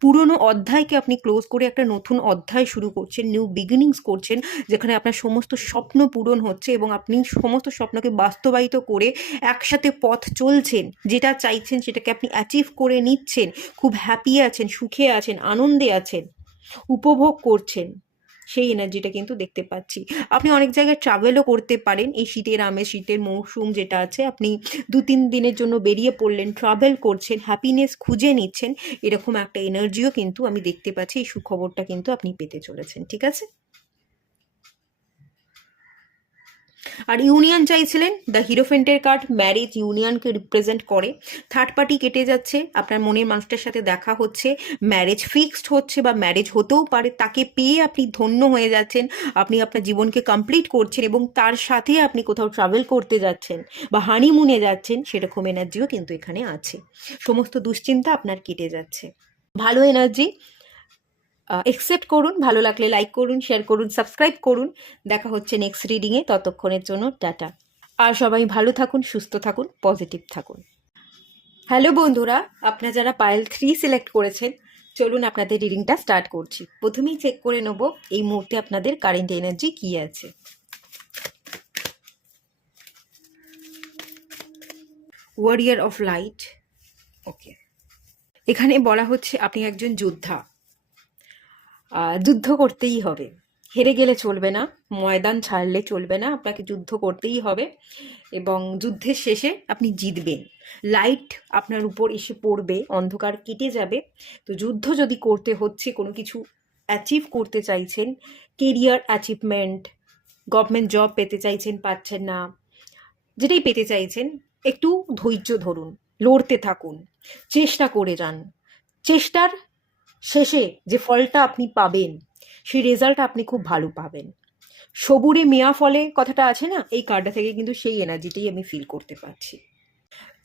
পুরনো অধ্যায়কে আপনি ক্লোজ করে একটা নতুন অধ্যায় শুরু করছেন, নিউ বিগিনিংস করছেন, যেখানে আপনার সমস্ত স্বপ্ন পূরণ হচ্ছে এবং আপনি সমস্ত স্বপ্নকে বাস্তবায়িত করে একসাথে পথ চলছেন, যেটা চাইছেন সেটাকে আপনি অ্যাচিভ করে নিচ্ছেন, খুব হ্যাপি আছেন, সুখে আছেন, আনন্দে আছেন, উপভোগ করছেন, সেই এনার্জিটা কিন্তু দেখতে পাচ্ছি। আপনি অনেক জায়গায় ট্রাভেলও করতে পারেন, এই শীতের মৌসুম যেটা আছে, আপনি 2-3 দিনের জন্য বেরিয়ে পড়লেন, ট্রাভেল করছেন, হ্যাপিনেস খুঁজে নিচ্ছেন, এরকম একটা এনার্জিও কিন্তু আমি দেখতে পাচ্ছি, এই সুখবরটা কিন্তু আপনি পেতে চলেছেন। ঠিক আছে, আর ইউনিয়ন চাইছিলেন, দ্য হিরোফেন্টের কার্ড ম্যারেজ ইউনিয়নকে রিপ্রেজেন্ট করে। থার্ড পার্টি কেটে যাচ্ছে, আপনার মনের মানুষটার সাথে দেখা হচ্ছে, ম্যারেজ ফিক্সড হচ্ছে বা ম্যারেজ হতেও পারে, তাকে পেয়ে আপনি ধন্য হয়ে যাচ্ছেন, আপনি আপনার জীবনকে কমপ্লিট করছেন এবং তার সাথে আপনি কোথাও ট্রাভেল করতে যাচ্ছেন বা হানিমুনে যাচ্ছেন, সেরকম এনার্জিও কিন্তু এখানে আছে। সমস্ত দুশ্চিন্তা আপনার কেটে যাচ্ছে, ভালো এনার্জি। একসেপ্ট করুন, ভালো লাগলে লাইক করুন, শেয়ার করুন, সাবস্ক্রাইব করুন। দেখা হচ্ছে নেক্সট রিডিংয়ে, ততক্ষণের জন্য টাটা। আর সবাই ভালো থাকুন, সুস্থ থাকুন, পজিটিভ থাকুন। হ্যালো বন্ধুরা, আপনারা যারা পাইল 3 সিলেক্ট করেছেন, চলুন আপনাদের রিডিংটা স্টার্ট করছি। প্রথমেই চেক করে নেব এই মুহূর্তে আপনাদের কারেন্ট এনার্জি কী আছে। ওয়ারিয়ার অফ লাইট, ওকে। এখানে বলা হচ্ছে আপনি একজন যোদ্ধা, যুদ্ধ করতেই হবে, হেরে গেলে চলবে না, ময়দান ছাড়লে চলবে না, আপনাকে যুদ্ধ করতেই হবে এবং যুদ্ধের শেষে আপনি জিতবেন। লাইট আপনার উপর এসে পড়বে, অন্ধকার কেটে যাবে। তো যুদ্ধ যদি করতে হচ্ছে, কোনো কিছু অ্যাচিভ করতে চাইছেন, কেরিয়ার অ্যাচিভমেন্ট, গভর্নমেন্ট জব পেতে চাইছেন, পাচ্ছেন না, যেটাই পেতে চাইছেন, একটু ধৈর্য ধরুন, লড়তে থাকুন, চেষ্টা করে যান। চেষ্টার শেষে যে ফলটা আপনি পাবেন, সেই রেজাল্ট আপনি খুব ভালো পাবেন। সবুরে মেয়া ফলে কথাটা আছে না, এই কার্ডটা থেকে কিন্তু সেই এনার্জিটাই আমি ফিল করতে পারছি।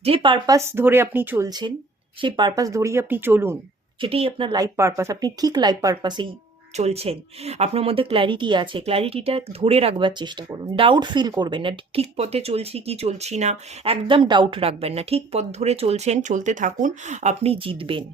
যে পারপাস ধরে আপনি চলছেন, সেই পারপাস ধরেই আপনি চলুন, সেটাই আপনার লাইফ পারপাস, আপনি ঠিক লাইফ পারপাসেই চলছেন, আপনার মধ্যে ক্ল্যারিটি আছে, ক্ল্যারিটিটা ধরে রাখবার চেষ্টা করুন। ডাউট ফিল করবেন না, ঠিক পথে চলছি কি চলছি না, একদম ডাউট রাখবেন না, ঠিক পথ ধরে চলছেন, চলতে থাকুন, আপনি জিতবেন।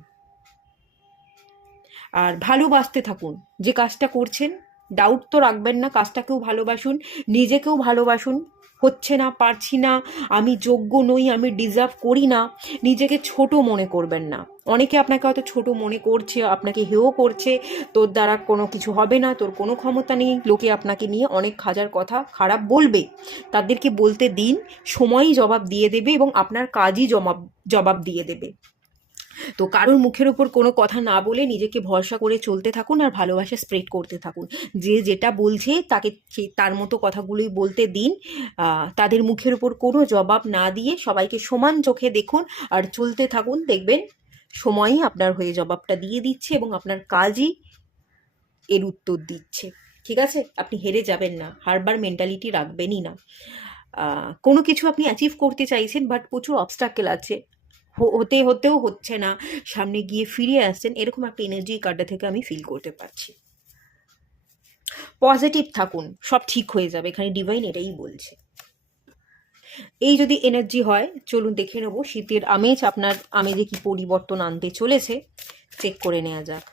আর ভালোবাসতে থাকুন, যে কাজটা করছেন ডাউট তো রাখবেন না, কাজটাকেও ভালোবাসুন, নিজেকেও ভালোবাসুন। হচ্ছে না, পারছি না, আমি যোগ্য নই, আমি ডিজার্ভ করি না, নিজেকে ছোট মনে করবেন না। অনেকে আপনাকে হয়তো ছোট মনে করছে, আপনাকে হেয় করছে, তোর দ্বারা কোনো কিছু হবে না, তোর কোনো ক্ষমতা নেই, লোকে আপনাকে নিয়ে অনেক হাজার কথা খারাপ বলবে, তাদেরকে বলতে দিন, সময়ই জবাব দিয়ে দেবে এবং আপনার কাজই জবাব দিয়ে দেবে। তো কারোর মুখের ওপর কোনো কথা না বলে নিজেকে ভরসা করে চলতে থাকুন আর ভালোবাসা স্প্রেড করতে থাকুন। যে যেটা বলছে তাকে তার মতো কথাগুলোই বলতে দিন। তাদের মুখের ওপর কোনো জবাব না দিয়ে সবাইকে সমান চোখে দেখুন আর চলতে থাকুন। দেখবেন সময়ই আপনার হয়ে জবাবটা দিয়ে দিচ্ছে এবং আপনার কাজই এর উত্তর দিচ্ছে। ঠিক আছে? আপনি হেরে যাবেন না, হারবার মেন্টালিটি রাখবেনই না। কোনো কিছু আপনি অ্যাচিভ করতে চাইছেন বাট প্রচুর অবস্ট্রাকেল আছে, হতেও হচ্ছে না, সামনে গিয়ে ফিরে আসছেন, এরকম একটা এনার্জি কার্ডটা থেকে আমি ফিল করতে পারছি। পজিটিভ থাকুন, সব ঠিক হয়ে যাবে, এখানে ডিভাইন এটাই বলছে। এই যদি এনার্জি হয়, চলুন দেখে নেবো শীতের আমেজ আপনার আমেজে কি পরিবর্তন আনতে চলেছে, চেক করে নেওয়া যাক।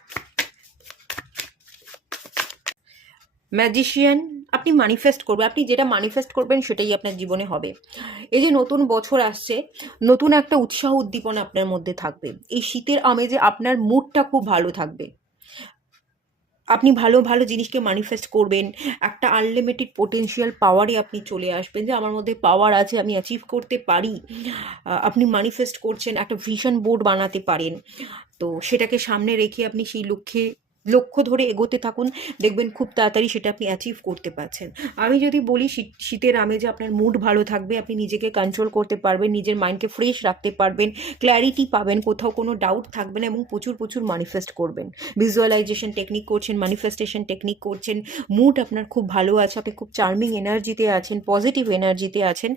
ম্যাজিশিয়ান, আপনি ম্যানিফেস্ট করবেন, আপনি যেটা ম্যানিফেস্ট করবেন সেটাই আপনার জীবনে হবে। এই যে নতুন বছর আসছে, নতুন একটা উৎসাহ উদ্দীপনা আপনার মধ্যে থাকবে। এই শীতের আমেজে আপনার মুডটা খুব ভালো থাকবে, আপনি ভালো ভালো জিনিসকে ম্যানিফেস্ট করবেন, একটা আনলিমিটেড পোটেনশিয়াল পাওয়ারে আপনি চলে আসবেন, যে আমার মধ্যে পাওয়ার আছে, আমি অ্যাচিভ করতে পারি। আপনি ম্যানিফেস্ট করছেন, একটা ভিশন বোর্ড বানাতে পারেন। তো সেটাকে সামনে রেখে আপনি সেই লক্ষ্য ধরে এগোতে থাকুন, দেখবেন খুব তাড়াতাড়ি সেটা আপনি অ্যাচিভ করতে পারছেন। আমি যদি বলি শীতের আমেজে আপনার মুড ভালো থাকবে, আপনি নিজেকে কন্ট্রোল করতে পারবেন, নিজের মাইন্ডকে ফ্রেশ রাখতে পারবেন, ক্ল্যারিটি পাবেন, কোথাও কোনো ডাউট থাকবে না এবং প্রচুর প্রচুর ম্যানিফেস্ট করবেন। ভিজুয়ালাইজেশন টেকনিক করছেন, ম্যানিফেস্টেশন টেকনিক করছেন, মুড আপনার খুব ভালো আছে, আপনি খুব চার্মিং এনার্জিতে আছেন, পজিটিভ এনার্জিতে আছেন,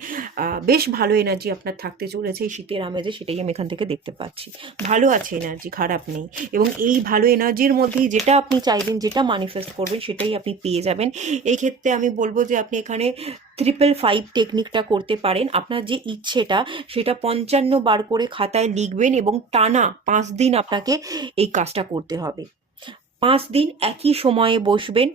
বেশ ভালো এনার্জি আপনার থাকতে চলেছে এই শীতের আমেজে, সেটাই আমি এখান থেকে দেখতে পাচ্ছি। ভালো আছে এনার্জি, খারাপ নেই। এবং এই ভালো এনার্জির মধ্যেই যেটা আপনি চাইবেন, যেটা ম্যানিফেস্ট করবেন, সেটাই আপনি পেয়ে যাবেন। এই ক্ষেত্রে আমি বলবো যে আপনি এখানে 555 টেকনিকটা করতে পারেন। আপনার যে ইচ্ছেটা সেটা 55 বার করে খাতায় লিখবেন এবং টানা 5 দিন আপনাকে এই কাজটা করতে হবে। 5 দিন একই সময়ে বসবেন,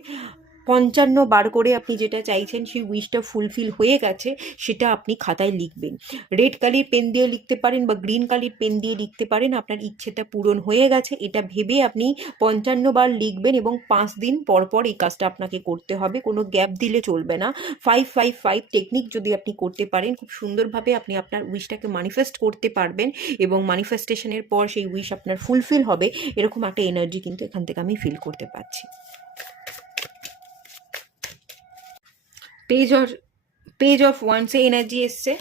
55 বার করে আপনি যেটা চাইছেন সেই উইশটা ফুলফিল হয়ে গেছে সেটা আপনি খাতায় লিখবেন। রেড কালির পেন দিয়ে লিখতে পারেন বা গ্রিন কালির পেন দিয়ে লিখতে পারেন, আপনার ইচ্ছেটা পূরণ হয়ে গেছে এটা ভেবে আপনি 55 বার লিখবেন এবং 5 দিন পর পর এই কাজটা আপনাকে করতে হবে, কোনো গ্যাপ দিলে চলবে না। 555 টেকনিক যদি আপনি করতে পারেন, খুব সুন্দরভাবে আপনি আপনার উইশটাকে ম্যানিফেস্ট করতে পারবেন এবং ম্যানিফেস্টেশনের পর সেই উইশ আপনার ফুলফিল হবে। এরকম একটা এনার্জি কিন্তু এখান থেকে আমি ফিল করতে পারছি। পেজ অফ ওয়ান্সে এনার্জি এসছে,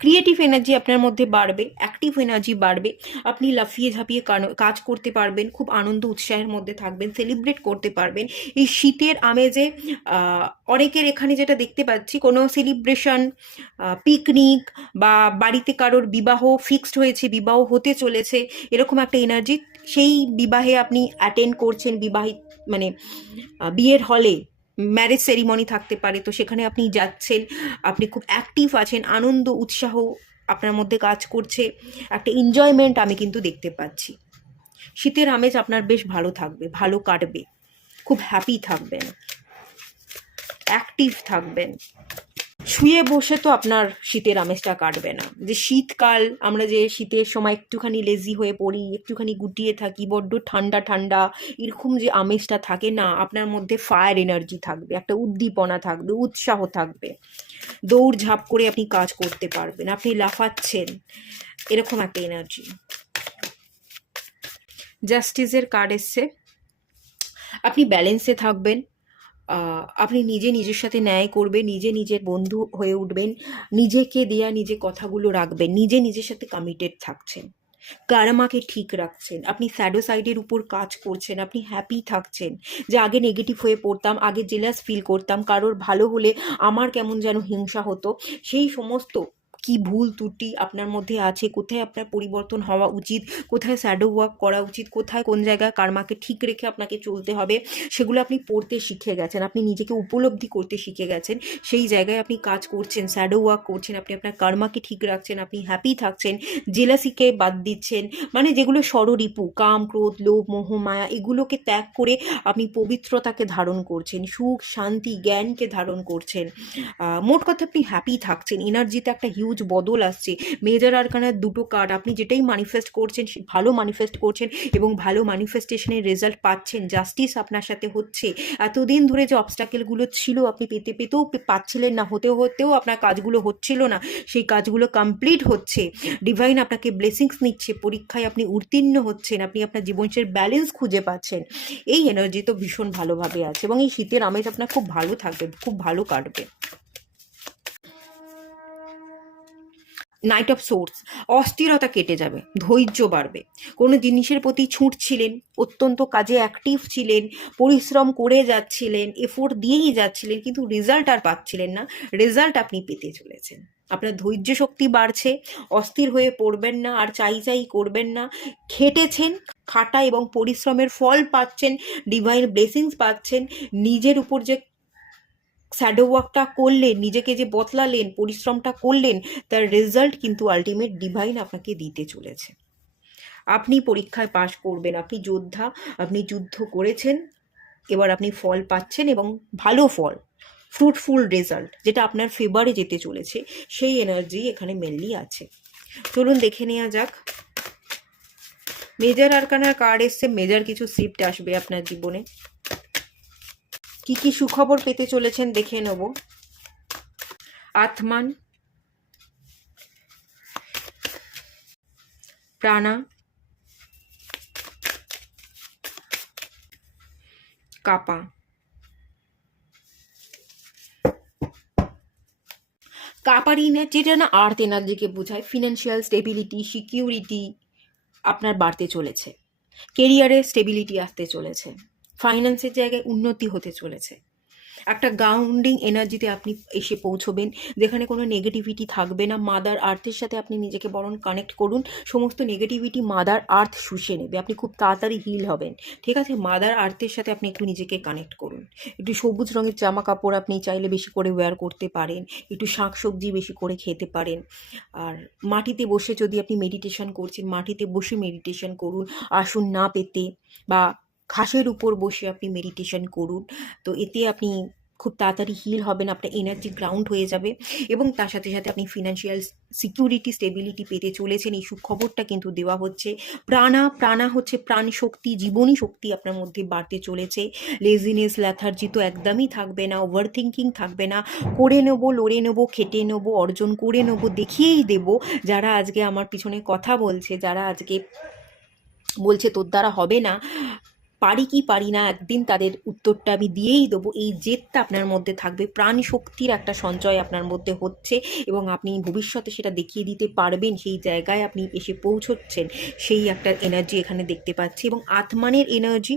ক্রিয়েটিভ এনার্জি আপনার মধ্যে বাড়বে, অ্যাক্টিভ এনার্জি বাড়বে, আপনি লাফিয়ে ঝাঁপিয়ে কাজ করতে পারবেন, খুব আনন্দ উৎসাহের মধ্যে থাকবেন, সেলিব্রেট করতে পারবেন এই শীতের আমেজে। অনেকের এখানে যেটা দেখতে পাচ্ছি, কোনো সেলিব্রেশন, পিকনিক বা বাড়িতে কারোর বিবাহ ফিক্সড হয়েছে, বিবাহ হতে চলেছে, এরকম একটা এনার্জি। সেই বিবাহে আপনি অ্যাটেন্ড করছেন, মানে বিয়ের হলে ম্যারেজ সেরিমনি থাকতে পারে, তো সেখানে আপনি যাচ্ছেন, আপনি খুব অ্যাক্টিভ আছেন, আনন্দ উৎসাহ আপনার মধ্যে কাজ করছে, একটা এনজয়মেন্ট আমি কিন্তু দেখতে পাচ্ছি। শীতের আমেজ আপনার বেশ ভালো থাকবে, ভালো কাটবে, খুব হ্যাপি থাকবেন, অ্যাক্টিভ থাকবেন। শুয়ে বসে তো আপনার শীতের আমেজটা কাটবে না। যে শীতকাল, আমরা যে শীতের সময় একটুখানি লেজি হয়ে পড়ি, একটুখানি গুটিয়ে থাকি, বড্ড ঠান্ডা ঠান্ডা, এরকম যে আমেজটা থাকে না, আপনার মধ্যে ফায়ার এনার্জি থাকবে, একটা উদ্দীপনা থাকবে, উৎসাহ থাকবে, দৌড়ঝাঁপ করে আপনি কাজ করতে পারবেন, আপনি লাফাচ্ছেন, এরকম একটা এনার্জি। জাস্টিসের কার্ড এসছে, আপনি ব্যালেন্সে থাকবেন, আপনি নিজের সাথে ন্যায় করবেন, নিজের বন্ধু হয়ে উঠবেন, নিজেকে দেয়া নিজে কথাগুলো রাখবেন, নিজের সাথে কমিটেড থাকছেন, কার্মাকে ঠিক রাখছেন, আপনি স্যাডো সাইডের উপর কাজ করছেন, আপনি হ্যাপি থাকছেন। যে আগে নেগেটিভ হয়ে পড়তাম, আগে জেলাস ফিল করতাম, কারোর ভালো হলে আমার কেমন যেন হিংসা হতো, সেই সমস্ত কি ভুল ত্রুটি আপনার মধ্যে আছে, কোথায় আপনার পরিবর্তন হওয়া উচিত, কোথায় শ্যাডো ওয়ার্ক করা উচিত, কোথায় কোন জায়গায় কার্মাকে ঠিক রেখে আপনাকে চলতে হবে, সেগুলো আপনি পড়তে শিখে গেছেন, আপনি নিজেকে উপলব্ধি করতে শিখে গেছেন, সেই জায়গায় আপনি কাজ করছেন, শ্যাডো ওয়ার্ক করছেন, আপনি আপনার কার্মাকে ঠিক রাখছেন, আপনি হ্যাপি থাকছেন, জেলাসিকে বাদ দিচ্ছেন, মানে যেগুলো ষড়রিপু, কাম, ক্রোধ, লোভ, মোহ, মায়া, এগুলোকে ত্যাগ করে আপনি পবিত্রতাকে ধারণ করছেন, সুখ, শান্তি, জ্ঞানকে ধারণ করছেন। মোট কথা আপনি হ্যাপি থাকছেন, এনার্জিতে একটা হিউজ হিউজ বদল আসছে। মেজর আরকানার দুটো কার্ড, আপনি যেটাই ম্যানিফেস্ট করছেন ভালো ম্যানিফেস্ট করছেন এবং ভালো ম্যানিফেস্টেশনের রেজাল্ট পাচ্ছেন। জাস্টিস আপনার সাথে হচ্ছে। এতদিন ধরে যে অবস্টাকেলগুলো ছিল আপনি পেতেও পাচ্ছিলেন না, হতেও আপনার কাজগুলো হচ্ছিল না, সেই কাজগুলো কমপ্লিট হচ্ছে। ডিভাইন আপনাকে ব্লেসিংস নিচ্ছে, পরীক্ষায় আপনি উত্তীর্ণ হচ্ছেন, আপনি আপনার জীবনের ব্যালেন্স খুঁজে পাচ্ছেন। এই এনার্জি তো ভীষণ ভালোভাবে আছে এবং এই শীতের আমেজ আপনার খুব ভালো থাকবে, খুব ভালো কাটবে। নাইট অফ সোর্স, অস্থিরতা কেটে যাবে, ধৈর্য বাড়বে। কোনো জিনিসের প্রতি ছুটছিলেন, অত্যন্ত কাজে অ্যাক্টিভ ছিলেন, পরিশ্রম করে যাচ্ছিলেন, এফোর্ট দিয়েই যাচ্ছিলেন, কিন্তু রেজাল্ট আর পাচ্ছিলেন না। রেজাল্ট আপনি পেতে চলেছেন। আপনার ধৈর্য শক্তি বাড়ছে, অস্থির হয়ে পড়বেন না, আর চাই করবেন না। খেটেছেন, খাটা এবং পরিশ্রমের ফল পাচ্ছেন, ডিভাইন ব্লেসিংস পাচ্ছেন। নিজের উপর যে শ্যাডো ওয়ার্কটা করলেন, নিজেকে যে বদলালেন, পরিশ্রমটা করলেন, তার রেজাল্ট কিন্তু আলটিমেট ডিভাইন আপনাকে দিতে চলেছে। আপনি পরীক্ষায় পাশ করবেন, আপনি যোদ্ধা, আপনি যুদ্ধ করেছেন, এবার আপনি ফল পাচ্ছেন এবং ভালো ফল, ফ্রুটফুল রেজাল্ট, যেটা আপনার ফেভারে যেতে চলেছে, সেই এনার্জি এখানে মেনলি আছে। চলুন দেখে নেওয়া যাক। মেজর আরকানার কার্ড এসছে, মেজর কিছু শিফট আসবে আপনার জীবনে। কি কি সুখবর পেতে চলেছেন দেখে নেব। আত্মান, প্রাণা, কাপা। কাপার যেটা না আর্থ এনার্জিকে বোঝায়, ফিনান্সিয়াল স্টেবিলিটি, সিকিউরিটি আপনার বাড়তে চলেছে, কেরিয়ারে স্টেবিলিটি আসতে চলেছে, ফাইন্যান্সের জায়গায় উন্নতি হতে চলেছে। একটা গ্রাউন্ডিং এনার্জিতে আপনি এসে পৌঁছবেন, যেখানে কোনো নেগেটিভিটি থাকবে না। মাদার আর্থের সাথে আপনি নিজেকে বরং কানেক্ট করুন, সমস্ত নেগেটিভিটি মাদার আর্থ শুষে নেবে, আপনি খুব তাড়াতাড়ি হিল হবেন। ঠিক আছে, মাদার আর্থের সাথে আপনি একটু নিজেকে কানেক্ট করুন। একটু সবুজ রঙের জামা কাপড় আপনি চাইলে বেশি করে ওয়্যার করতে পারেন, একটু শাকসবজি বেশি করে খেতে পারেন। আর মাটিতে বসে যদি আপনি মেডিটেশন করছেন, মাটিতে বসে মেডিটেশন করুন, আসন না পেতে বা ঘাসের উপর বসে আপনি মেডিটেশন করুন। তো এতে আপনি খুব তাড়াতাড়ি হিল হবেন, আপনার এনার্জি গ্রাউন্ড হয়ে যাবে এবং তার সাথে সাথে আপনি ফিনান্সিয়াল সিকিউরিটি, স্টেবিলিটি পেতে চলেছেন। এই সুখবরটা কিন্তু দেওয়া হচ্ছে। প্রাণা হচ্ছে প্রাণ শক্তি, জীবনী শক্তি আপনার মধ্যে বাড়তে চলেছে। লেজিনেস, ল্যাথার্জি তো একদমই থাকবে না, ওভার থিঙ্কিং থাকবে না। করে নেবো, লড়ে নেবো, খেটে নেবো, অর্জন করে নেবো, দেখিয়েই দেবো। যারা আজকে আমার পিছনে কথা বলছে, যারা আজকে বলছে তোর দ্বারা হবে না, পারি কি পারি না, একদিন তাদের উত্তরটা আমি দিয়েই দেবো। এই জেদটা আপনার মধ্যে থাকবে, প্রাণ শক্তির একটা সঞ্চয় আপনার মধ্যে হচ্ছে এবং আপনি ভবিষ্যতে সেটা দেখিয়ে দিতে পারবেন। সেই জায়গায় আপনি এসে পৌঁছচ্ছেন, সেই একটা এনার্জি এখানে দেখতে পাচ্ছি। এবং আত্মানের এনার্জি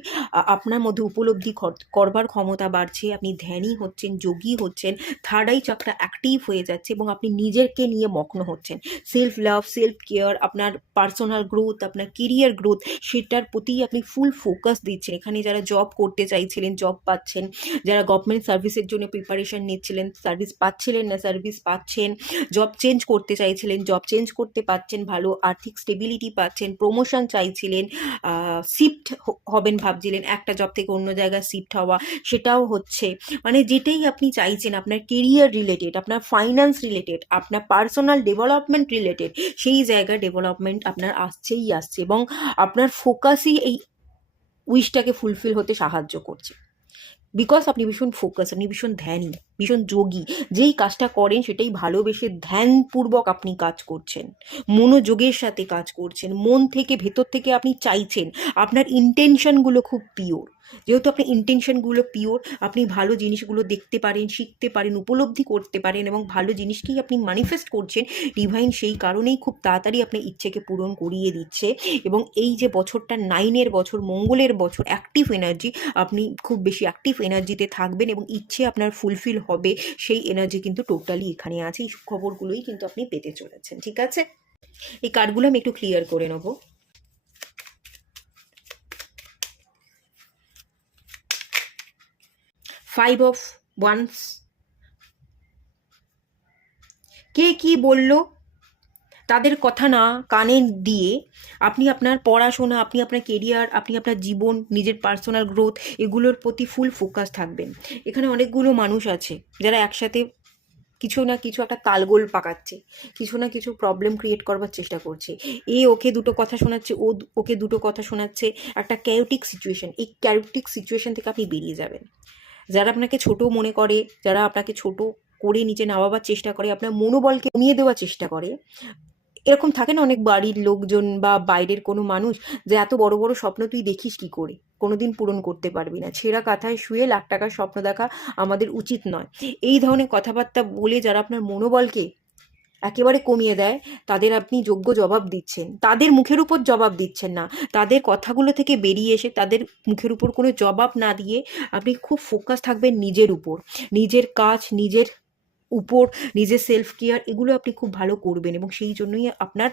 আপনার মধ্যে উপলব্ধি করবার ক্ষমতা বাড়ছে, আপনি ধ্যানী হচ্ছেন, যোগী হচ্ছেন, থার্ড আই চাকরা অ্যাক্টিভ হয়ে যাচ্ছে এবং আপনি নিজেকে নিয়ে মগ্ন হচ্ছেন। সেলফ লাভ, সেলফ কেয়ার, আপনার পার্সোনাল গ্রোথ, আপনার কেরিয়ার গ্রোথ, সেটার প্রতি আপনি ফুল ফোকাস দিচ্ছেন। এখানে যারা জব করতে চাইছিলেন, জব পাচ্ছেন, যারা গভর্নমেন্ট সার্ভিসের জন্য প্রিপারেশন নিচ্ছিলেন, সার্ভিস পাচ্ছিলেন না, সার্ভিস পাচ্ছেন, জব চেঞ্জ করতে চাইছিলেন, জব চেঞ্জ করতে পাচ্ছেন, ভালো আর্থিক স্টেবিলিটি পাচ্ছেন, প্রমোশন চাইছিলেন, শিফট হবেন ভাবছিলেন, একটা জব থেকে অন্য জায়গায় শিফট হওয়া, সেটাও হচ্ছে। মানে যেটাই আপনি চাইছেন, আপনার কেরিয়ার রিলেটেড, আপনার ফাইন্যান্স রিলেটেড, আপনার পার্সোনাল ডেভেলপমেন্ট রিলেটেড, সেই জায়গায় ডেভেলপমেন্ট আপনার আসছেই আসছে এবং আপনার ফোকাসই এই উইশটাকে ফুলফিল হতে সাহায্য করছে। বিকজ আপনি ভীষণ ফোকাস, আপনি ভীষণ ধ্যানী, ভীষণ যোগী। যেই কাজটা করেন সেটাই ভালোবেসে ধ্যানপূর্বক আপনি কাজ করছেন, মনোযোগের সাথে কাজ করছেন, মন থেকে ভেতর থেকে আপনি চাইছেন। আপনার ইন্টেনশনগুলো খুব পিওর। যেহেতু আপনার ইন্টেনশনগুলো পিওর, আপনি ভালো জিনিসগুলো দেখতে পারেন, শিখতে পারেন, উপলব্ধি করতে পারেন এবং ভালো জিনিসকেই আপনি ম্যানিফেস্ট করছেন। ডিভাইন সেই কারণেই খুব তাড়াতাড়ি আপনার ইচ্ছেকে পূরণ করিয়ে দিচ্ছে এবং এই যে বছরটা 9-এর বছর, মঙ্গলের বছর, অ্যাক্টিভ এনার্জি, আপনি খুব বেশি অ্যাক্টিভ এনার্জিতে থাকবেন এবং ইচ্ছে আপনার ফুলফিল হবে, সেই এনার্জি কিন্তু টোটালি এখানে আছে। এই খবরগুলোই কিন্তু আপনি পেতে চলেছেন। ঠিক আছে, এই কার্ডগুলো আমি একটু ক্লিয়ার করে নেবো। ফাইভ অফ ওয়ান্স, কে কি বলল তাদের কথা না কানে দিয়ে আপনি আপনার পড়াশোনা, আপনি আপনার কেরিয়ার, আপনি আপনার জীবন, নিজের পার্সোনাল গ্রোথ, এগুলোর প্রতি ফুল ফোকাস থাকবেন। এখানে অনেকগুলো মানুষ আছে যারা একসাথে কিছু না কিছু একটা তালগোল পাকাচ্ছে, কিছু না কিছু প্রবলেম ক্রিয়েট করবার চেষ্টা করছে। এ ওকে দুটো কথা শোনাচ্ছে, ওকে দুটো কথা শোনাচ্ছে, একটা ক্যাওটিক সিচুয়েশন। এই ক্যাওটিক সিচুয়েশন থেকে আপনি বেরিয়ে যাবেন। যারা আপনাকে ছোট মনে করে, যারা আপনাকে ছোট করে নিচে নামাবার চেষ্টা করে, আপনার মনোবলকে কমিয়ে দেওয়ার চেষ্টা করে, এরকম থাকে না অনেক বাড়ির লোকজন বা বাইরের কোনো মানুষ, যে এত বড় বড় স্বপ্ন তুই দেখিস কি করে, কোনোদিন পূরণ করতে পারবি না, ছেঁড়া কাঁথায় শুয়ে লাখ টাকার স্বপ্ন দেখা আমাদের উচিত নয়। এই ধরনের কথাবার্তা বলে যারা আপনার মনোবলকে একেবারে কমিয়ে দেয়, তাদের আপনি যোগ্য জবাব দিচ্ছেন, তাদের মুখের উপর জবাব দিচ্ছেন না। তাদের কথাগুলো থেকে বেরিয়ে এসে তাদের মুখের উপর কোনো জবাব না দিয়ে আপনি খুব ফোকাস থাকবেন নিজের উপর, নিজের কাজ, নিজের উপর, নিজের সেলফ কেয়ার, এগুলো আপনি খুব ভালো করবেন এবং সেই জন্যই আপনার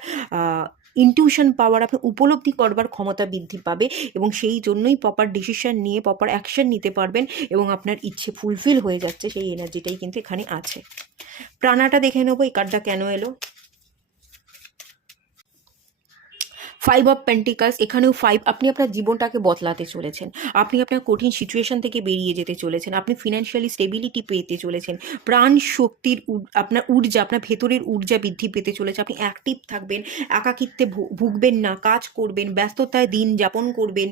ইনটিউশন পাওয়ার, আপনার উপলব্ধি করবার ক্ষমতা বৃদ্ধি পাবে এবং সেই জন্যই প্রপার ডিসিশন নিয়ে প্রপার অ্যাকশন নিতে পারবেন এবং আপনার ইচ্ছে ফুলফিল হয়ে যাচ্ছে, সেই এনার্জিটাই কিন্তু এখানে আছে। প্রাণাটা দেখে নেবো এই কার্ডটা কেন এলো। 5 অফ পেন্টিকালস, এখানেও 5। আপনি আপনার জীবনটাকে বদলাতে চলেছেন, আপনি আপনার কঠিন সিচুয়েশন থেকে বেরিয়ে যেতে চলেছেন, আপনি ফিনান্সিয়ালি স্টেবিলিটি পেতে চলেছেন, প্রাণ শক্তির আপনার ঊর্জা, আপনার ভেতরের ঊর্জা বৃদ্ধি পেতে চলেছে, আপনি অ্যাক্টিভ থাকবেন, একাকিত্বে ভুগবেন না, কাজ করবেন, ব্যস্ততায় দিন যাপন করবেন,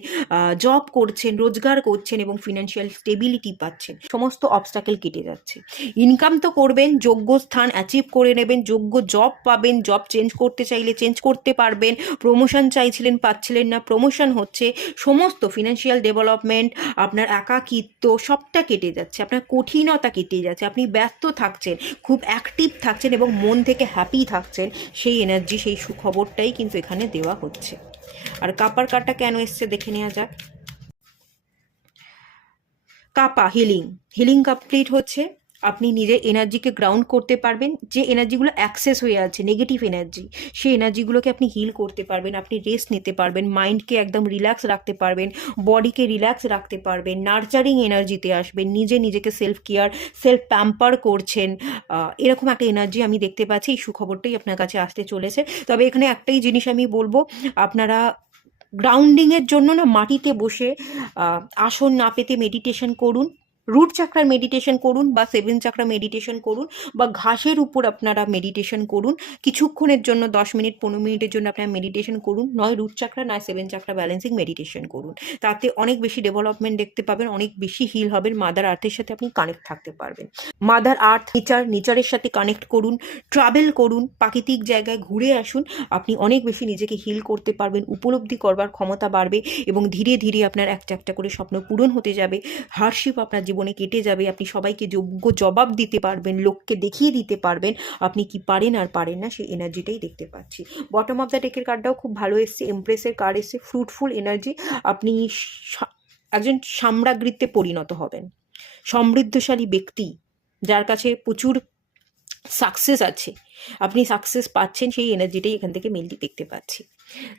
জব করছেন, রোজগার করছেন এবং ফিনান্সিয়াল স্টেবিলিটি পাচ্ছেন, সমস্ত অবস্টাকেল কেটে যাচ্ছে। ইনকাম তো করবেন, যোগ্য স্থান অ্যাচিভ করে নেবেন, যোগ্য জব পাবেন, জব চেঞ্জ করতে চাইলে চেঞ্জ করতে পারবেন, প্রমোশন চাইছিলেন পাচ্ছিলেন না, প্রমোশন হচ্ছে, সমস্ত ফিনান্সিয়াল ডেভেলপমেন্ট, আপনার একাকিত্ব সবটা কেটে যাচ্ছে, আপনার কঠিনতা কেটে যাচ্ছে, আপনি ব্যস্ত থাকছেন, খুব অ্যাক্টিভ থাকছেন এবং মন থেকে হ্যাপি থাকছেন, সেই এনার্জি, সেই সুখবরটাই কিন্তু এখানে দেওয়া হচ্ছে। আর কাপার কার্ডটা কেন এসছে দেখে নেওয়া যাক। কাপা হিলিং কমপ্লিট হচ্ছে, আপনি নিজের এনার্জিকে গ্রাউন্ড করতে পারবেন, যে এনার্জিগুলো অ্যাক্সেস হয়ে আছে, নেগেটিভ এনার্জি, সেই এনার্জিগুলোকে আপনি হিল করতে পারবেন, আপনি রেস্ট নিতে পারবেন, মাইন্ডকে একদম রিল্যাক্স রাখতে পারবেন, বডিকে রিল্যাক্স রাখতে পারবেন, নার্চারিং এনার্জিতে আসবেন, নিজেকে সেলফ কেয়ার, সেলফ প্যাম্পার করছেন, এরকম একটা এনার্জি আমি দেখতে পাচ্ছি। এই সুখবরটাই আপনার কাছে আসতে চলেছে। তবে এখানে একটাই জিনিস আমি বলবো, আপনারা গ্রাউন্ডিংয়ের জন্য না মাটিতে বসে আসন না পেতে মেডিটেশন করুন, রুট চাকরার মেডিটেশন করুন বা 7 চাকরা মেডিটেশন করুন বা ঘাসের উপর আপনারা মেডিটেশন করুন, কিছুক্ষণের জন্য 10 মিনিট 15 মিনিটের জন্য আপনারা মেডিটেশন করুন, নয় রুট চাকরা নয় 7 চাকরা ব্যালেন্সিং মেডিটেশন করুন। তাতে অনেক বেশি ডেভেলপমেন্ট দেখতে পাবেন, অনেক বেশি হিল হবেন, মাদার আর্থের সাথে আপনি কানেক্ট থাকতে পারবেন। মাদার আর্থ, নেচারের সাথে কানেক্ট করুন, ট্রাভেল করুন, প্রাকৃতিক জায়গায় ঘুরে আসুন, আপনি অনেক বেশি নিজেকে হিল করতে পারবেন, উপলব্ধি করবার ক্ষমতা বাড়বে এবং ধীরে ধীরে আপনার একটা একটা করে স্বপ্ন পূরণ হতে যাবে, হার্ডশিপ আপনার জীবনে কেটে যাবে, আপনি সবাইকে যোগ্য জবাব দিতে পারবেন, লোককে দেখিয়ে দিতে পারবেন আপনি কি পারেন আর পারেন না, সেই এনার্জিটাই দেখতে পাচ্ছি। বটম অফ দ্য ডেকের কার্ডটাও খুব ভালো এসছে, এমপ্রেসের কার্ড এসছে, ফ্রুটফুল এনার্জি, আপনি একজন সাম্রাজ্ঞীতে পরিণত হবেন, সমৃদ্ধশালী ব্যক্তি যার কাছে প্রচুর সাকসেস আছে, আপনি সাকসেস পাচ্ছেন, সেই এনার্জিটাই এখান থেকে মেনলি দেখতে পাচ্ছি।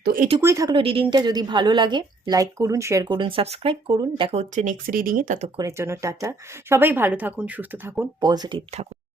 তো এটুকুই থাকলো রিডিংটা। যদি ভালো লাগে লাইক করুন, শেয়ার করুন, সাবস্ক্রাইব করুন। দেখা হচ্ছে নেক্সট রিডিংয়ে, ততক্ষণের জন্য টাটা। সবাই ভালো থাকুন, সুস্থ থাকুন, পজিটিভ থাকুন।